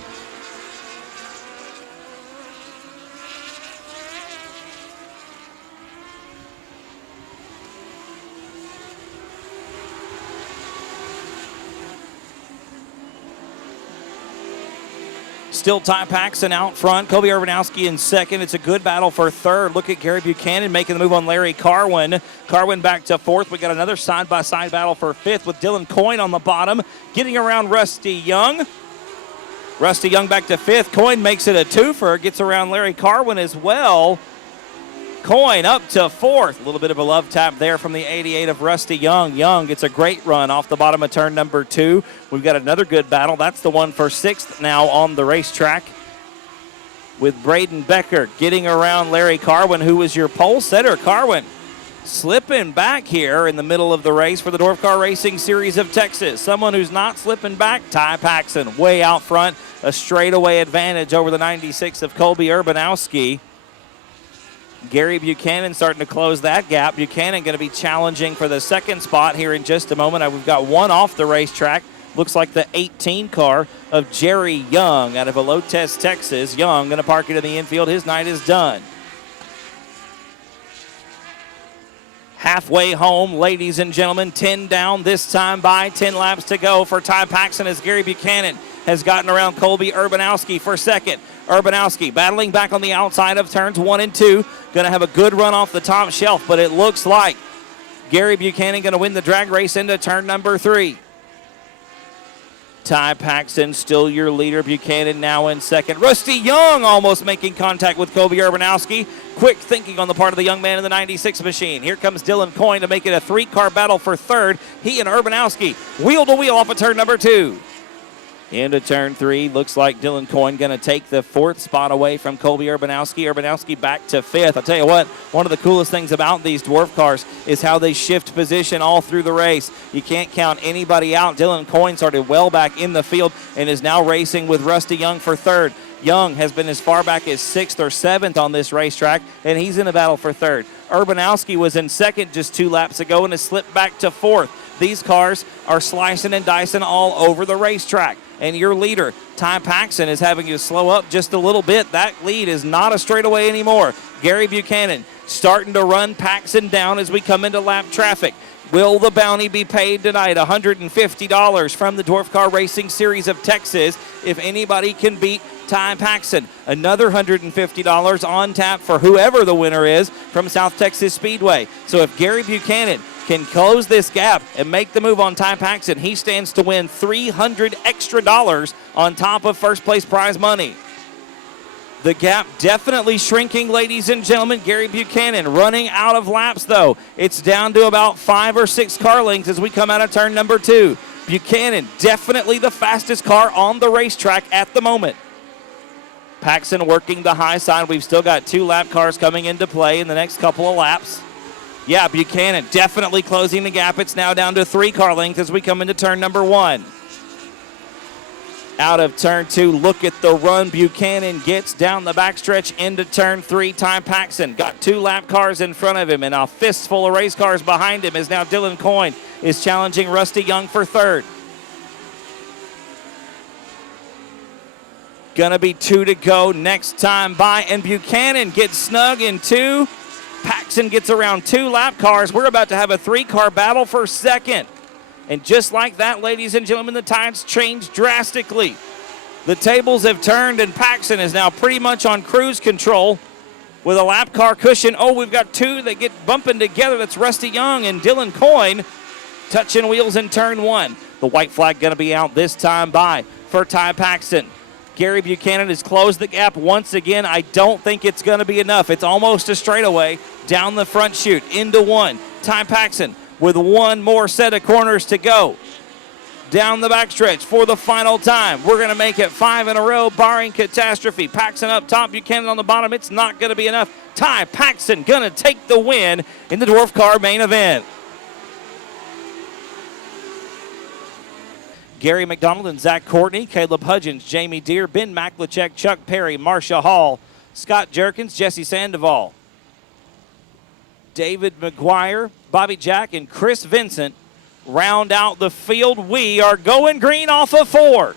Still Ty Paxson out front. Colby Urbanowski in second. It's a good battle for 3rd. Look at Gary Buchanan making the move on Larry Carwin. Carwin back to 4th. We got another side-by-side battle for 5th with Dylan Coyne on the bottom. Getting around Rusty Young. Rusty Young back to 5th. Coyne makes it a twofer. Gets around Larry Carwin as well. Coyne up to fourth. A little bit of a love tap there from the 88 of Rusty Young. Young gets a great run off the bottom of turn number 2. We've got another good battle. That's the one for 6th now on the racetrack, with Braden Becker getting around Larry Carwin, who was your pole setter. Carwin slipping back here in the middle of the race for the Dwarf Car Racing Series of Texas. Someone who's not slipping back, Ty Paxson, way out front. A straightaway advantage over the 96 of Colby Urbanowski. Gary Buchanan starting to close that gap. Buchanan going to be challenging for the second spot here in just a moment. We've got one off the racetrack. Looks like the 18 car of Jerry Young out of Elotes, Texas. Young going to park it in the infield. His night is done. Halfway home, ladies and gentlemen. 10 down this time by 10 laps to go for Ty Paxson as Gary Buchanan has gotten around Colby Urbanowski for second. Urbanowski battling back on the outside of turns 1 and 2. Going to have a good run off the top shelf, but it looks like Gary Buchanan going to win the drag race into turn number 3. Ty Paxson still your leader. Buchanan now in second. Rusty Young almost making contact with Colby Urbanowski. Quick thinking on the part of the young man in the 96 machine. Here comes Dylan Coyne to make it a 3-car battle for third. He and Urbanowski wheel to wheel off of turn number 2. Into turn 3, looks like Dylan Coyne going to take the 4th spot away from Colby Urbanowski. Urbanowski back to 5th. I'll tell you what, one of the coolest things about these dwarf cars is how they shift position all through the race. You can't count anybody out. Dylan Coyne started well back in the field and is now racing with Rusty Young for 3rd. Young has been as far back as 6th or 7th on this racetrack, and he's in a battle for 3rd. Urbanowski was in 2nd just 2 laps ago and has slipped back to 4th. These cars are slicing and dicing all over the racetrack. And your leader, Ty Paxson, is having you slow up just a little bit. That lead is not a straightaway anymore. Gary Buchanan starting to run Paxson down as we come into lap traffic. Will the bounty be paid tonight? $150 from the Dwarf Car Racing Series of Texas if anybody can beat Ty Paxson. Another $150 on tap for whoever the winner is from South Texas Speedway. So if Gary Buchanan can close this gap and make the move on Ty Paxson, he stands to win $300 extra on top of first place prize money. The gap definitely shrinking, ladies and gentlemen. Gary Buchanan running out of laps, though. It's down to about 5 or 6 car lengths as we come out of turn number 2. Buchanan definitely the fastest car on the racetrack at the moment. Paxson working the high side. We've still got 2 lap cars coming into play in the next couple of laps. Yeah, Buchanan definitely closing the gap. It's now down to 3 car lengths as we come into turn number 1. Out of turn 2, look at the run Buchanan gets down the backstretch into turn 3. Ty Paxson got 2 lap cars in front of him and a fistful of race cars behind him as now Dylan Coyne is challenging Rusty Young for 3rd. Gonna be 2 to go next time by, and Buchanan gets snug in 2. Paxson gets around 2 lap cars. We're about to have a 3-car battle for 2nd. And just like that, ladies and gentlemen, the tides changed drastically. The tables have turned, and Paxson is now pretty much on cruise control with a lap car cushion. Oh, we've got 2 that get bumping together. That's Rusty Young and Dylan Coyne touching wheels in turn 1. The white flag going to be out this time by for Ty Paxson. Gary Buchanan has closed the gap once again. I don't think it's going to be enough. It's almost a straightaway down the front chute into 1. Ty Paxson with 1 more set of corners to go. Down the backstretch for the final time. We're going to make it 5 in a row, barring catastrophe. Paxson up top, Buchanan on the bottom. It's not going to be enough. Ty Paxson going to take the win in the Dwarf Car main event. Gary McDonald and Zach Courtney, Caleb Hudgens, Jamie Deere, Ben Maklachek, Chuck Perry, Marcia Hall, Scott Jerkins, Jesse Sandoval, David McGuire, Bobby Jack, and Chris Vincent round out the field. We are going green off of 4.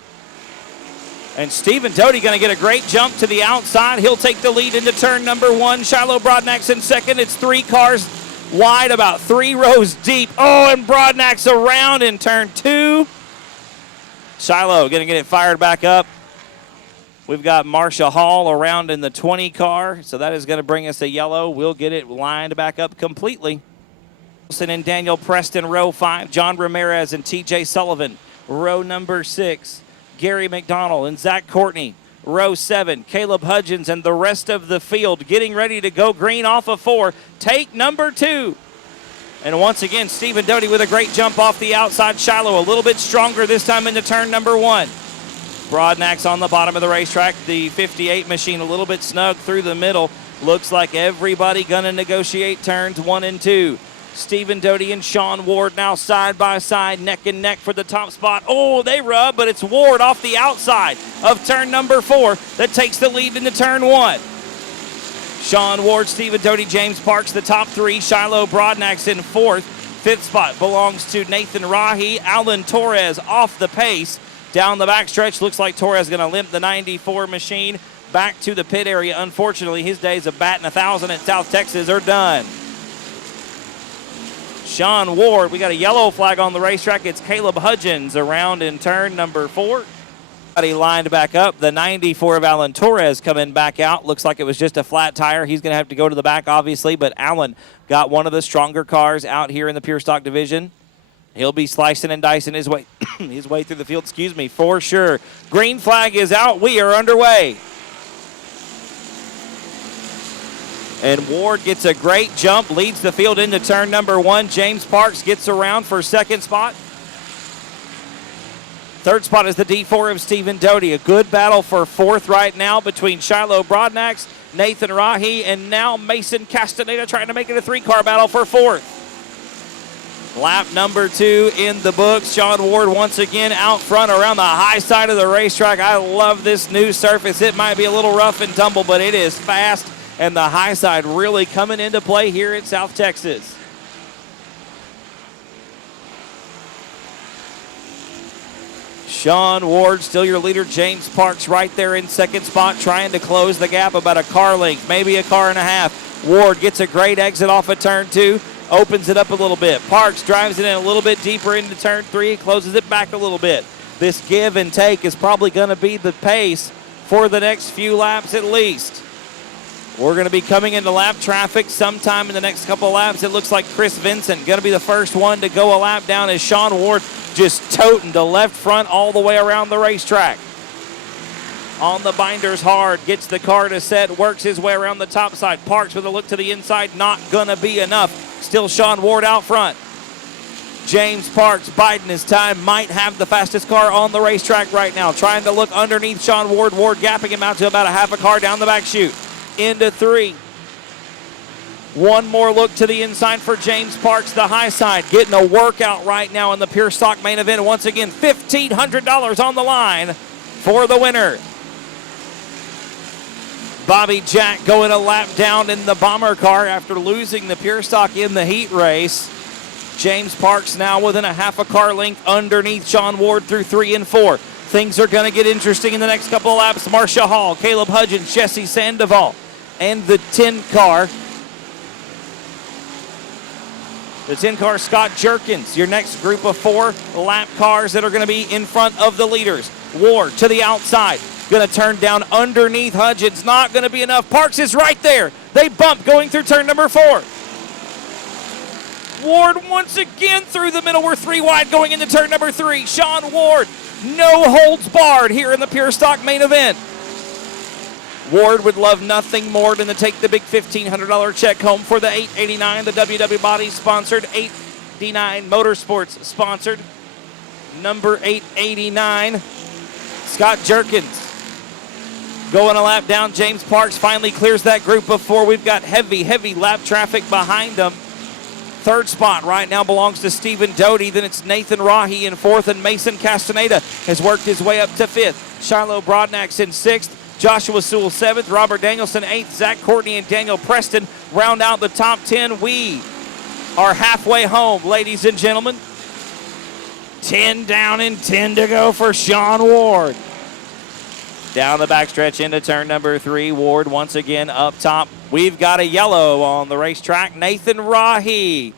And Stephen Doty going to get a great jump to the outside. He'll take the lead into turn number 1. Shiloh Broadnax in second. It's 3 cars wide, about 3 rows deep. Oh, and Broadnax around in turn 2. Shiloh going to get it fired back up. We've got Marcia Hall around in the 20 car, so that is going to bring us a yellow. We'll get it lined back up completely. Wilson and Daniel Preston, row 5. John Ramirez and TJ Sullivan, row number 6. Gary McDonald and Zach Courtney, row 7. Caleb Hudgens and the rest of the field getting ready to go green off of 4. Take number 2. And once again, Stephen Doty with a great jump off the outside. Shiloh a little bit stronger this time into turn number 1. Broadnax on the bottom of the racetrack. The 58 machine a little bit snug through the middle. Looks like everybody gonna negotiate turns 1 and 2. Stephen Doty and Sean Ward now side by side, neck and neck for the top spot. Oh, they rub, but it's Ward off the outside of turn number 4 that takes the lead into turn 1. Sean Ward, Stephen Doty, James Parks, the top 3. Shiloh Broadnax in 4th. 5th spot belongs to Nathan Rahi. Alan Torres off the pace. Down the backstretch, looks like Torres going to limp the 94 machine back to the pit area. Unfortunately, his days of batting 1,000 at South Texas are done. Sean Ward, we got a yellow flag on the racetrack. It's Caleb Hudgens around in turn number 4. He lined back up. The 94 of Alan Torres coming back out. Looks like it was just a flat tire. He's going to have to go to the back, obviously, but Alan got one of the stronger cars out here in the pure stock division. He'll be slicing and dicing his way through the field, for sure. Green flag is out. We are underway. And Ward gets a great jump, leads the field into turn number 1. James Parks gets around for 2nd spot. 3rd spot is the D4 of Stephen Doty. A good battle for 4th right now between Shiloh Broadnax, Nathan Rahi, and now Mason Castaneda trying to make it a 3-car battle for 4th. Lap number 2 in the books. Sean Ward once again out front around the high side of the racetrack. I love this new surface. It might be a little rough and tumble, but it is fast, and the high side really coming into play here in South Texas. Sean Ward, still your leader. James Parks right there in 2nd spot, trying to close the gap about a car length, maybe a car and a half. Ward gets a great exit off of turn 2. Opens it up a little bit. Parks drives it in a little bit deeper into turn 3, closes it back a little bit. This give and take is probably going to be the pace for the next few laps at least. We're going to be coming into lap traffic sometime in the next couple of laps. It looks like Chris Vincent going to be the first one to go a lap down as Sean Ward just toting to left front all the way around the racetrack. On the binders hard, gets the car to set, works his way around the top side. Parks with a look to the inside, not going to be enough. Still Sean Ward out front. James Parks biding his time, might have the fastest car on the racetrack right now. Trying to look underneath Sean Ward. Ward gapping him out to about a half a car down the back chute. Into 3. One more look to the inside for James Parks, the high side. Getting a workout right now in the pure stock main event. Once again, $1,500 on the line for the winner. Bobby Jack going a lap down in the bomber car after losing the pure stock in the heat race. James Parks now within a half a car length underneath Sean Ward through 3 and 4. Things are going to get interesting in the next couple of laps. Marcia Hall, Caleb Hudgens, Jesse Sandoval, and the 10 car. The 10 car, Scott Jerkins, your next group of 4 lap cars that are going to be in front of the leaders. Ward to the outside. Going to turn down underneath Hudgens. Not going to be enough. Parks is right there. They bump going through turn number 4. Ward once again through the middle. We're 3 wide going into turn number 3. Sean Ward, no holds barred here in the pure stock main event. Ward would love nothing more than to take the big $1,500 check home for the 889, the WW Body sponsored, 889 Motorsports sponsored, number 889, Scott Jerkins. Going a lap down, James Parks finally clears that group of 4. We've got heavy lap traffic behind them. 3rd spot right now belongs to Stephen Doty. Then it's Nathan Rahi in 4th, and Mason Castaneda has worked his way up to 5th. Shiloh Broadnax in 6th. Joshua Sewell 7th. Robert Danielson 8th. Zach Courtney and Daniel Preston round out the top 10. We are halfway home, ladies and gentlemen. 10 down and 10 to go for Sean Ward. Down the backstretch into turn number 3. Ward once again up top. We've got a yellow on the racetrack. Nathan Rahi.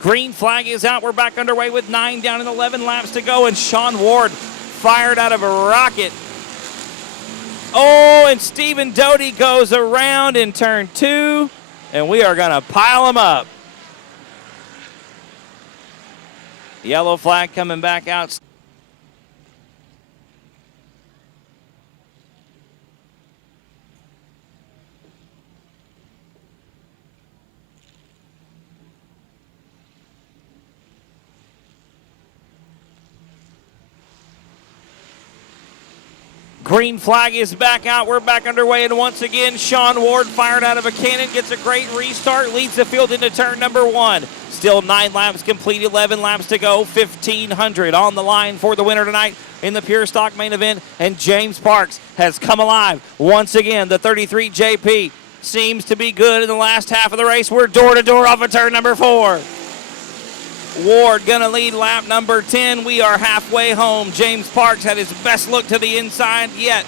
Green flag is out. We're back underway with 9 down and 11 laps to go. And Sean Ward fired out of a rocket. Oh, and Stephen Doty goes around in turn 2, and we are going to pile them up. Yellow flag coming back out. Green flag is back out. We're back underway, and once again, Sean Ward fired out of a cannon, gets a great restart, leads the field into turn number 1. Still 9 laps complete, 11 laps to go, 1,500 on the line for the winner tonight in the Pure Stock main event, and James Parks has come alive once again. The 33 JP seems to be good in the last half of the race. We're door to door off of turn number 4. Ward gonna lead lap number 10. We are halfway home. James Parks had his best look to the inside yet.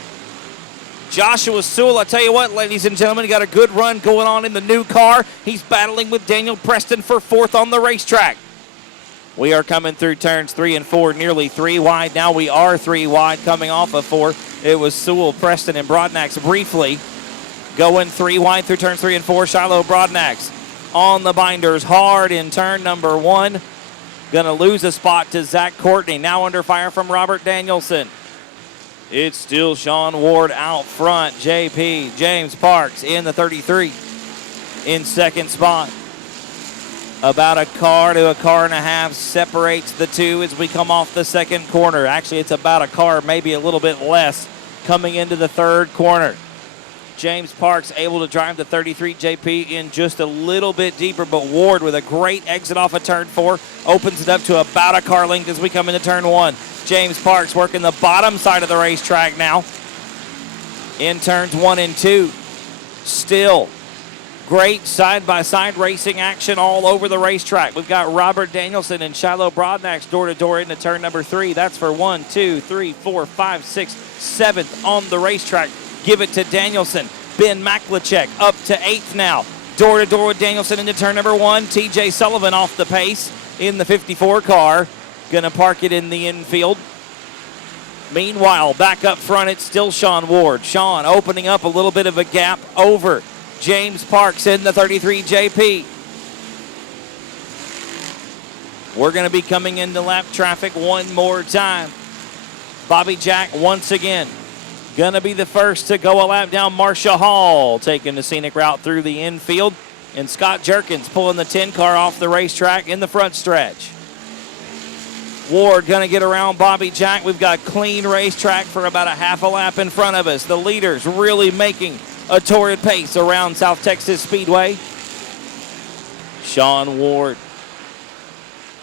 Joshua Sewell, I tell you what, ladies and gentlemen, got a good run going on in the new car. He's battling with Daniel Preston for 4th on the racetrack. We are coming through turns 3 and 4, nearly 3 wide. Now we are 3 wide coming off of 4. It was Sewell, Preston, and Broadnax briefly going 3 wide through turns 3 and 4. Shiloh Broadnax on the binders hard in turn number 1. Gonna lose a spot to Zach Courtney. Now under fire from Robert Danielson. It's still Sean Ward out front. JP, James Parks in the 33 in second spot. About a car to a car and a half separates the two as we come off the second corner. Actually, it's about a car, maybe a little bit less, coming into the third corner. James Parks able to drive the 33 JP in just a little bit deeper, but Ward with a great exit off of turn 4 opens it up to about a car length as we come into turn 1. James Parks working the bottom side of the racetrack now in turns 1 and 2. Still great side-by-side racing action all over the racetrack. We've got Robert Danielson and Shiloh Broadnax door-to-door into turn number 3. That's for 1, 2, 3, 4, 5, 6, 7th on the racetrack. Give it to Danielson. Ben Maklachek up to 8th now. Door-to-door with Danielson into turn number 1. TJ Sullivan off the pace in the 54 car. Gonna park it in the infield. Meanwhile, back up front, it's still Sean Ward. Sean opening up a little bit of a gap over James Parks in the 33 JP. We're gonna be coming into lap traffic one more time. Bobby Jack once again gonna be the first to go a lap down. Marcia Hall taking the scenic route through the infield. And Scott Jerkins pulling the 10 car off the racetrack in the front stretch. Ward gonna get around Bobby Jack. We've got clean racetrack for about a half a lap in front of us. The leaders really making a torrid pace around South Texas Speedway. Sean Ward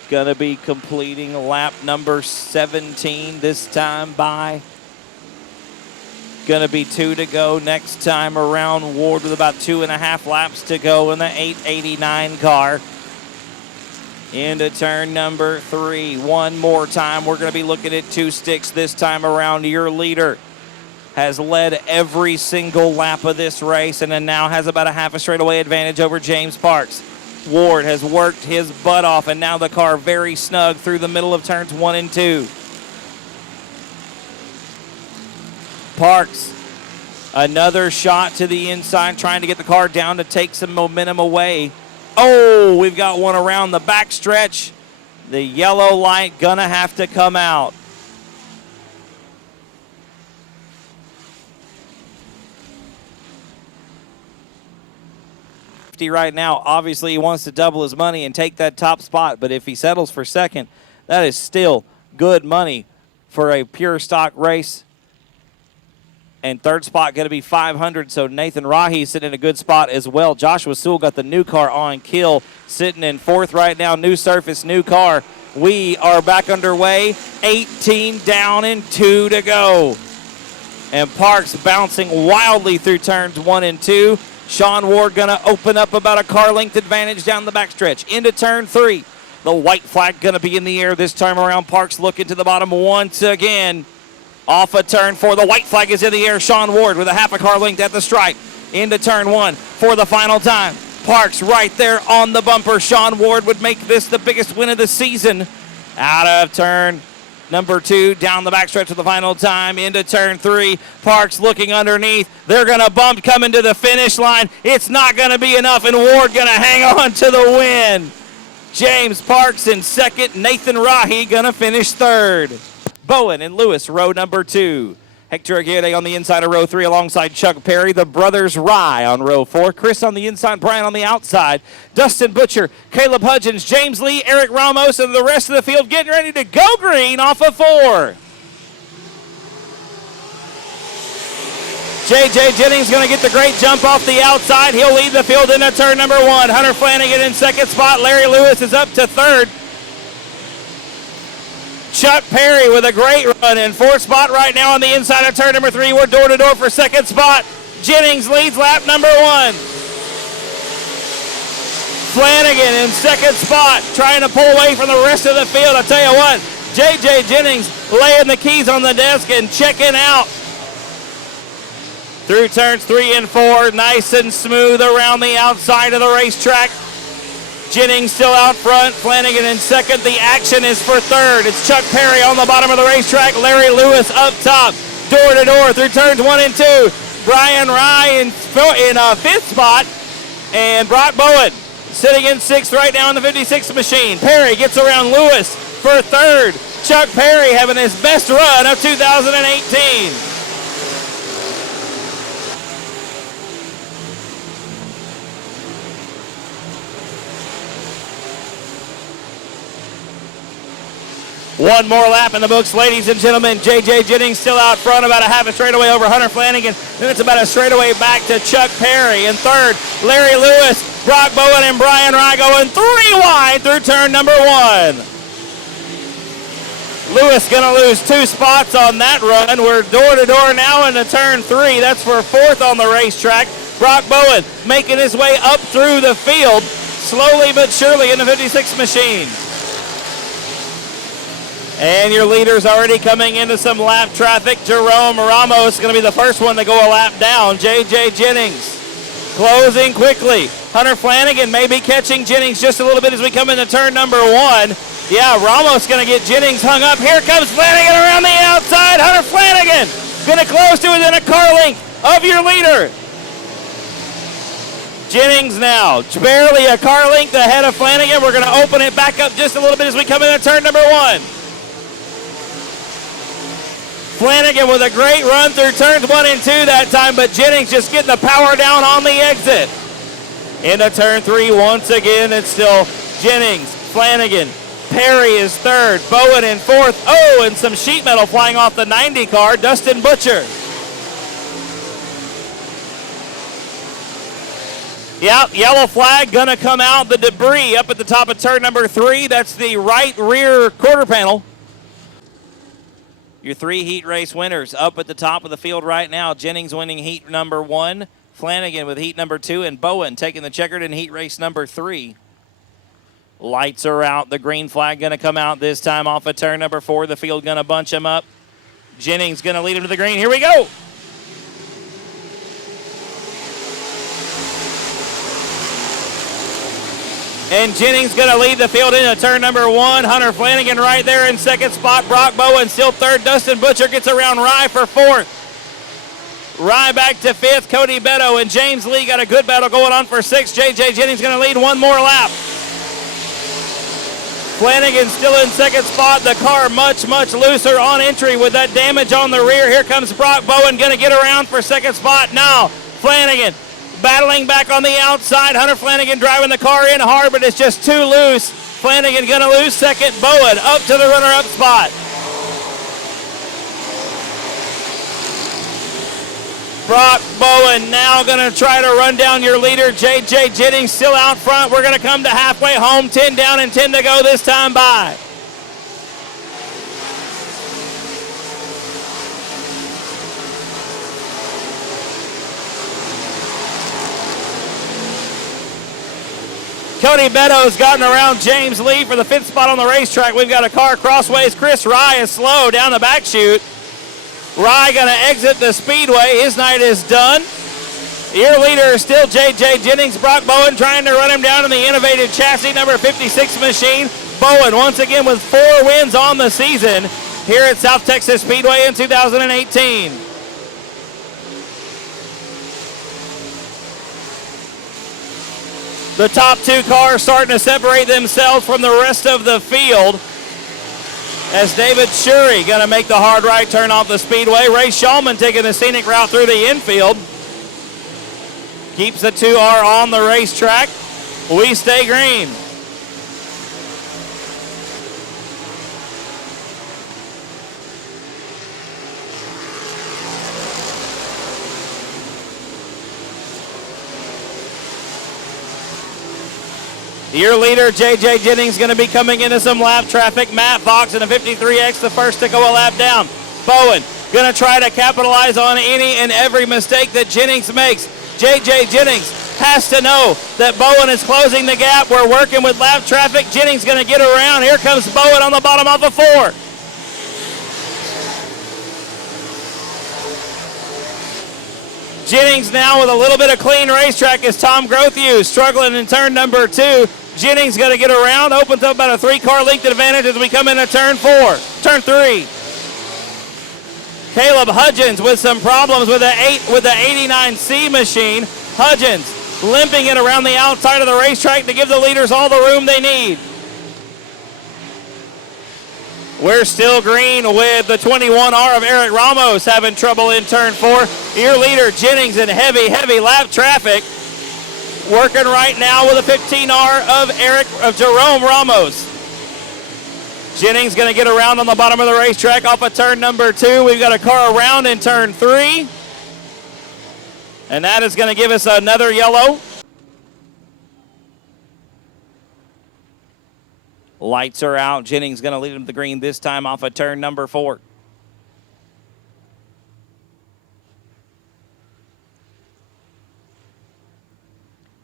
gonna be completing lap number 17 this time by. Gonna be 2 to go next time around. Ward with about 2.5 laps to go in the 889 car. Into turn number 3. One more time. We're gonna be looking at 2 sticks this time around. Your leader has led every single lap of this race and then now has about a half a straightaway advantage over James Parks. Ward has worked his butt off and now the car very snug through the middle of turns 1 and 2. Parks, another shot to the inside, trying to get the car down to take some momentum away. Oh, we've got one around the backstretch. The yellow light gonna have to come out. Right now, obviously he wants to double his money and take that top spot, but if he settles for second, that is still good money for a pure stock race. And third spot going to be 500, so Nathan Rahi sitting in a good spot as well. Joshua Sewell got the new car on kill, sitting in 4th right now. New surface, new car. We are back underway. 18 down and 2 to go. And Parks bouncing wildly through turns 1 and 2. Sean Ward going to open up about a car length advantage down the backstretch. Into turn 3. The white flag going to be in the air this time around. Parks looking to the bottom once again. Off of turn 4, the white flag is in the air. Sean Ward with a half a car length at the stripe. Into turn 1 for the final time. Parks right there on the bumper. Sean Ward would make this the biggest win of the season. Out of turn Number 2 down the backstretch for the final time into turn 3. Parks looking underneath. They're going to bump coming to the finish line. It's not going to be enough, and Ward going to hang on to the win. James Parks in second. Nathan Rahi going to finish third. Bowen and Lewis, row number 2. Hector Aguirre on the inside of row 3 alongside Chuck Perry. The brothers Rye on row 4. Chris on the inside, Brian on the outside. Dustin Butcher, Caleb Hudgens, James Lee, Eric Ramos, and the rest of the field getting ready to go green off of 4. J.J. Jennings going to get the great jump off the outside. He'll lead the field into turn number 1. Hunter Flanagan in second spot. Larry Lewis is up to third. Chuck Perry with a great run in fourth spot right now on the inside of turn number 3. We're door to door for second spot. Jennings leads lap number 1. Flanagan in second spot, trying to pull away from the rest of the field. I tell you what, J.J. Jennings laying the keys on the desk and checking out. Through turns 3 and 4, nice and smooth around the outside of the racetrack. Jennings still out front, Flanagan in second. The action is for third. It's Chuck Perry on the bottom of the racetrack, Larry Lewis up top, door to door through turns 1 and 2. Brian Rye in fifth spot, and Brock Bowen sitting in sixth right now in the 56 machine. Perry gets around Lewis for third. Chuck Perry having his best run of 2018. One more lap in the books, ladies and gentlemen. J.J. Jennings still out front, about a half a straightaway over Hunter Flanagan. Then it's about a straightaway back to Chuck Perry. In third, Larry Lewis, Brock Bowen, and Brian Rye going 3 wide through turn number 1. Lewis going to lose 2 spots on that run. We're door to door now into turn 3. That's for fourth on the racetrack. Brock Bowen making his way up through the field, slowly but surely in the 56 machine. And your leader's already coming into some lap traffic. Jerome Ramos is going to be the first one to go a lap down. J.J. Jennings closing quickly. Hunter Flanagan may be catching Jennings just a little bit as we come into turn number 1. Yeah, Ramos going to get Jennings hung up. Here comes Flanagan around the outside. Hunter Flanagan going to close to within a car length of your leader. Jennings now barely a car length ahead of Flanagan. We're going to open it back up just a little bit as we come into turn number 1. Flanagan with a great run through turns 1 and 2 that time, but Jennings just getting the power down on the exit. Into turn 3 once again, it's still Jennings, Flanagan, Perry is third, Bowen in fourth. Oh, and some sheet metal flying off the 90 car, Dustin Butcher. Yep, yellow flag gonna come out, the debris up at the top of turn number 3. That's the right rear quarter panel. Your 3 heat race winners up at the top of the field right now. Jennings winning heat number 1, Flanagan with heat number 2, and Bowen taking the checkered in heat race number 3. Lights are out. The green flag going to come out this time off of turn number 4. The field going to bunch him up. Jennings going to lead him to the green. Here we go. And Jennings going to lead the field into turn number 1. Hunter Flanagan right there in second spot. Brock Bowen still third. Dustin Butcher gets around Rye for fourth. Rye back to fifth. Cody Beto and James Lee got a good battle going on for sixth. J.J. Jennings going to lead one more lap. Flanagan still in second spot. The car much, much looser on entry with that damage on the rear. Here comes Brock Bowen going to get around for second spot. Now Flanagan battling back on the outside. Hunter Flanagan driving the car in hard, but it's just too loose. Flanagan going to lose second. Bowen up to the runner-up spot. Brock Bowen now going to try to run down your leader. J.J. Jennings still out front. We're going to come to halfway home. 10 down and 10 to go this time by. Cody Beto's gotten around James Lee for the fifth spot on the racetrack. We've got a car crossways. Chris Rye is slow down the back chute. Rye going to exit the speedway. His night is done. Your leader is still J.J. Jennings. Brock Bowen trying to run him down in the innovative chassis number 56 machine. Bowen once again with 4 wins on the season. here at South Texas Speedway in 2018. The top two cars starting to separate themselves from the rest of the field as David Shurey going to make the hard right turn off the speedway. Ray Shulman taking the scenic route through the infield. Keeps the 2R on the racetrack. We stay green. Your leader, J.J. Jennings, going to be coming into some lap traffic. Matt Fox in a 53X, the first to go a lap down. Bowen going to try to capitalize on any and every mistake that Jennings makes. J.J. Jennings has to know that Bowen is closing the gap. We're working with lap traffic. Jennings going to get around. Here comes Bowen on the bottom of the 4. Jennings now with a little bit of clean racetrack as Tom Grothew struggling in turn number 2. Jennings going to get around, opens up about a 3-car length advantage as we come into turn 4. Turn 3. Caleb Hudgens with some problems with the 89C machine. Hudgens limping it around the outside of the racetrack to give the leaders all the room they need. We're still green with the 21R of Eric Ramos having trouble in turn 4. Your leader, Jennings, in heavy lap traffic. Working right now with a 15R of Jerome Ramos. Jennings going to get around on the bottom of the racetrack off of turn number 2. We've got a car around in turn 3. And that is going to give us another yellow. Lights are out. Jennings going to lead him to the green this time off of turn number 4.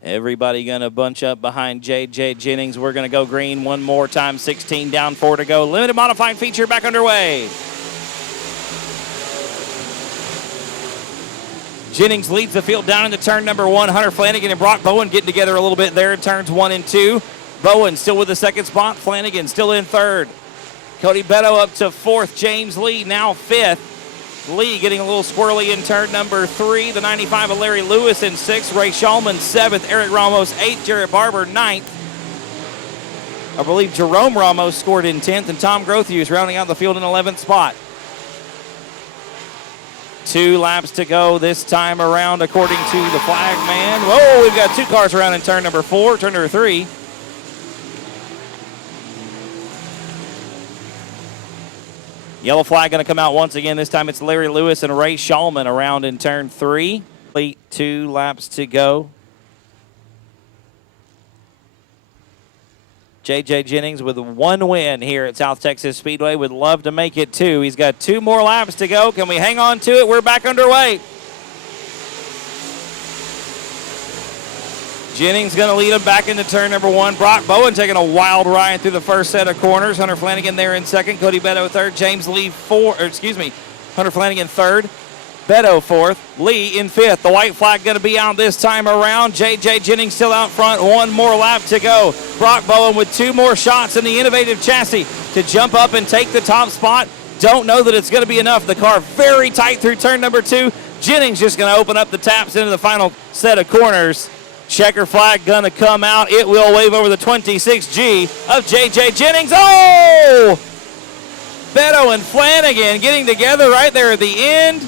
Everybody going to bunch up behind J.J. Jennings. We're going to go green one more time. 16 down, 4 to go. Limited modified feature back underway. Jennings leads the field down into turn number 1. Hunter Flanagan and Brock Bowen getting together a little bit there in turns 1 and 2. Bowen still with the second spot. Flanagan still in third. Cody Beto up to 4th. James Lee now 5th. Lee getting a little squirrely in turn number 3. The 95 of Larry Lewis in 6th. Ray Shulman 7th. Eric Ramos 8th. Jarrett Barber 9th. I believe Jerome Ramos scored in 10th. And Tom Grothew is rounding out the field in 11th spot. 2 laps to go this time around according to the flag man. Whoa, we've got 2 cars around in turn number 4. Turn number 3. Yellow flag going to come out once again. This time it's Larry Lewis and Ray Shulman around in turn 3. 2 laps to go. J.J. Jennings with 1 win here at South Texas Speedway. Would love to make it 2. He's got 2 more laps to go. Can we hang on to it? We're back underway. Jennings going to lead him back into turn number 1. Brock Bowen taking a wild ride through the first set of corners. Hunter Flanagan there in 2nd. Cody Beto 3rd. James Lee 4th. Hunter Flanagan 3rd. Beto 4th. Lee in 5th. The white flag going to be out this time around. J.J. Jennings still out front. 1 more lap to go. Brock Bowen with 2 more shots in the innovative chassis to jump up and take the top spot. Don't know that it's going to be enough. The car very tight through turn number 2. Jennings just going to open up the taps into the final set of corners. Checker flag going to come out. It will wave over the 26G of J.J. Jennings. Oh! Beto and Flanagan getting together right there at the end.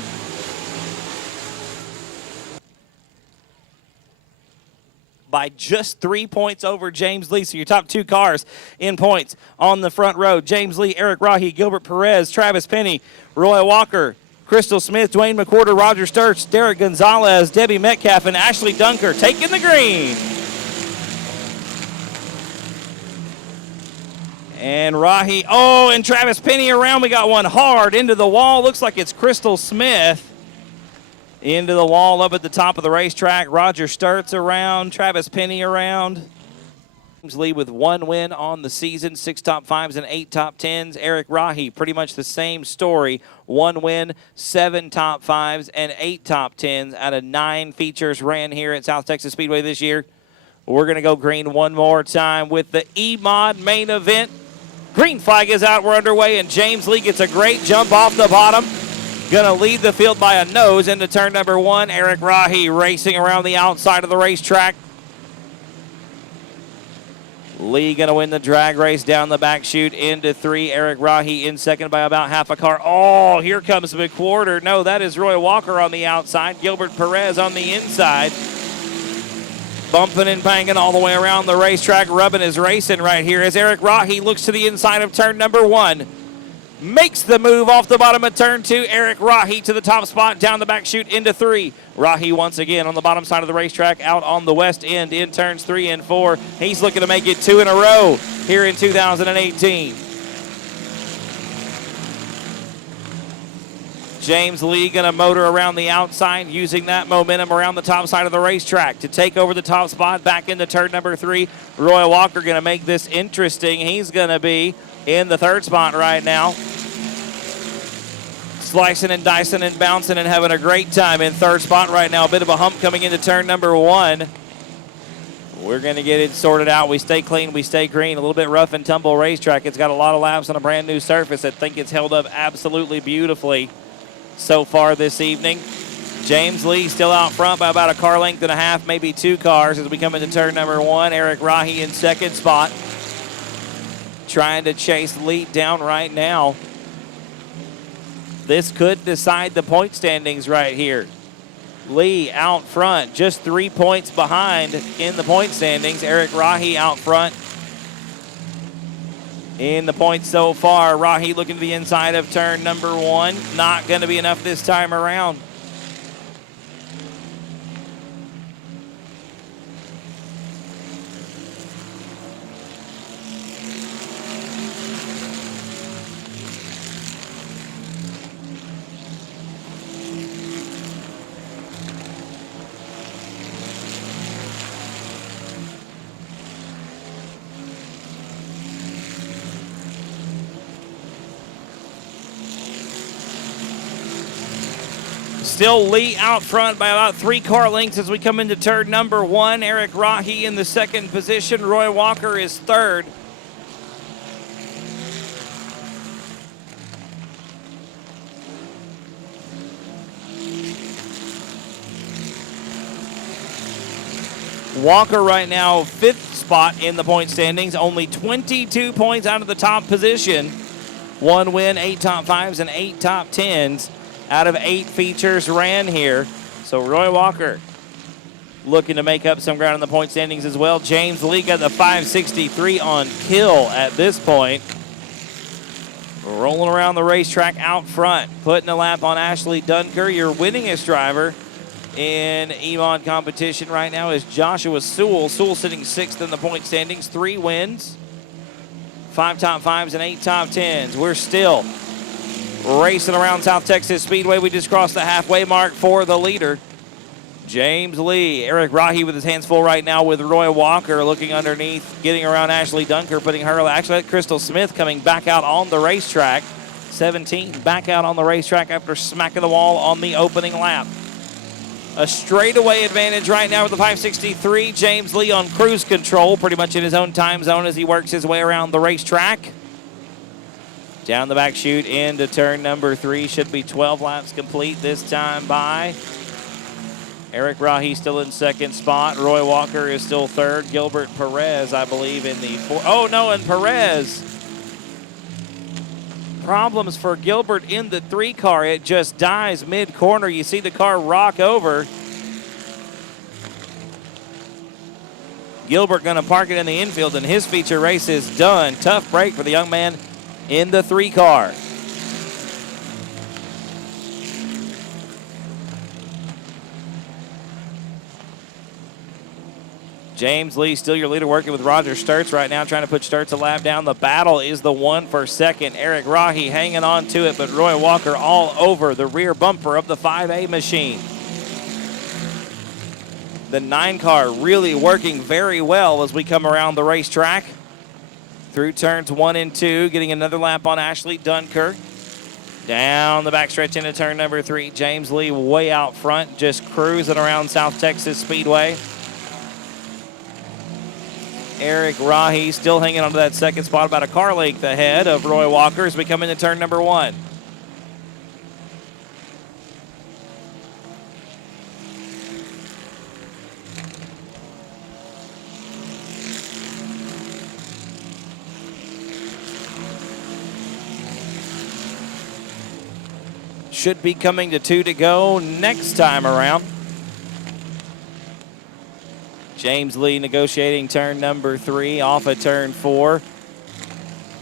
By just 3 points over James Lee. So your top 2 cars in points on the front row. James Lee, Eric Rahi, Gilbert Perez, Travis Penny, Roy Walker, Crystal Smith, Dwayne McWhorter, Roger Sturts, Derek Gonzalez, Debbie Metcalf, and Ashley Dunker taking the green. And Rahi, and Travis Penny around. We got one hard into the wall. Looks like it's Crystal Smith. Into the wall up at the top of the racetrack. Roger Sturts around. Travis Penny around. James Lee with 1 win on the season. 6 top 5s and 8 top 10s. Eric Rahi, pretty much the same story. 1 win, 7 top 5s, and 8 top 10s out of 9 features ran here at South Texas Speedway this year. We're going to go green one more time with the E-Mod main event. Green flag is out. We're underway, and James Lee gets a great jump off the bottom. Going to lead the field by a nose into turn number 1. Eric Rahi racing around the outside of the racetrack. Lee going to win the drag race down the back chute into 3. Eric Rahi in second by about half a car. Oh, here comes McWhorter. No, that is Roy Walker on the outside. Gilbert Perez on the inside. Bumping and banging all the way around the racetrack. Rubbing his racing right here as Eric Rahi looks to the inside of turn number 1. Makes the move off the bottom of turn 2. Eric Rahi to the top spot, down the back chute into 3. Rahi once again on the bottom side of the racetrack, out on the west end in turns 3 and 4. He's looking to make it 2 in a row here in 2018. James Lee going to motor around the outside, using that momentum around the top side of the racetrack to take over the top spot back into turn number 3. Roy Walker going to make this interesting. He's going to be in the third spot right now. Slicing and dicing and bouncing and having a great time in third spot right now. A bit of a hump coming into turn number 1. We're going to get it sorted out. We stay clean, we stay green. A little bit rough and tumble racetrack. It's got a lot of laps on a brand new surface. I think it's held up absolutely beautifully so far this evening. James Lee still out front by about a car length and a half, maybe 2 cars as we come into turn number 1. Eric Rahi in second spot, trying to chase the lead down right now. This could decide the point standings right here. Lee out front, just 3 points behind in the point standings. Eric Rahi out front in the points so far. Rahi looking to the inside of turn number 1. Not going to be enough this time around. Still Lee out front by about 3 car lengths as we come into turn number 1. Eric Rahi in the second position. Roy Walker is third. Walker right now 5th spot in the point standings. Only 22 points out of the top position. 1 win, 8 top 5s, and 8 top 10s. Out of 8 features ran here. So Roy Walker looking to make up some ground in the point standings as well. James Lee got the 563 on kill at this point. Rolling around the racetrack out front, putting a lap on Ashley Dunker. Your winningest driver in EMOD competition right now is Joshua Sewell. Sewell sitting 6th in the point standings, 3 wins, 5 top 5s, and 8 top 10s. We're still racing around South Texas Speedway. We just crossed the halfway mark for the leader, James Lee. Eric Rahi with his hands full right now with Roy Walker looking underneath, getting around Ashley Dunker, putting her, actually Crystal Smith coming back out on the racetrack. 17 back out on the racetrack after smacking the wall on the opening lap. A straightaway advantage right now with the 563. James Lee on cruise control, pretty much in his own time zone as he works his way around the racetrack. Down the back chute into turn number 3. Should be 12 laps complete this time by. Eric Rahi still in second spot. Roy Walker is still third. Gilbert Perez, I believe, in the fourth. Oh, no, and Perez. Problems for Gilbert in the 3 car. It just dies mid-corner. You see the car rock over. Gilbert going to park it in the infield, and his feature race is done. Tough break for the young man in the 3 car. James Lee still your leader, working with Roger Sturtz right now, trying to put Sturtz a lap down. The battle is the one for second. Eric Rahi hanging on to it, but Roy Walker all over the rear bumper of the 5A machine. The 9 car really working very well as we come around the racetrack. Through turns 1 and 2, getting another lap on Ashley Dunker. Down the backstretch into turn number 3. James Lee way out front, just cruising around South Texas Speedway. Eric Rahi still hanging on to that second spot, about a car length ahead of Roy Walker as we come into turn number 1. Should be coming to 2 to go next time around. James Lee negotiating turn number 3 off of turn 4.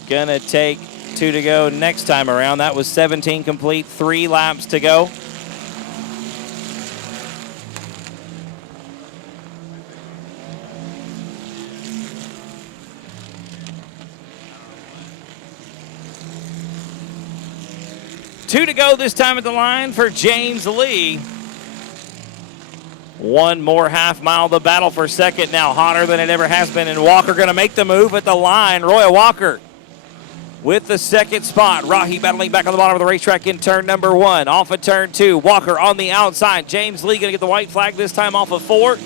Gonna take 2 to go next time around. That was 17 complete, 3 laps to go. Two to go this time at the line for James Lee. One more half mile. The battle for second now hotter than it ever has been. And Walker going to make the move at the line. Roy Walker with the second spot. Rahi battling back on the bottom of the racetrack in turn number 1. Off of turn 2. Walker on the outside. James Lee going to get the white flag this time off of 4.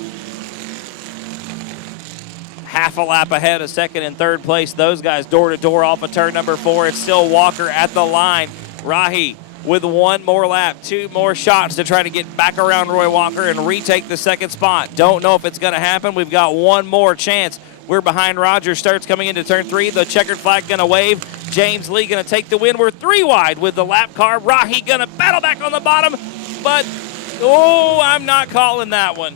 Half a lap ahead of second and third place. Those guys door to door off of turn number 4. It's still Walker at the line. Rahi with one more lap, 2 more shots to try to get back around Roy Walker and retake the second spot. Don't know if it's going to happen. We've got one more chance. We're behind Roger Sturts coming into turn 3. The checkered flag going to wave. James Lee going to take the win. We're 3 wide with the lap car. Rahi going to battle back on the bottom, but, oh, I'm not calling that one.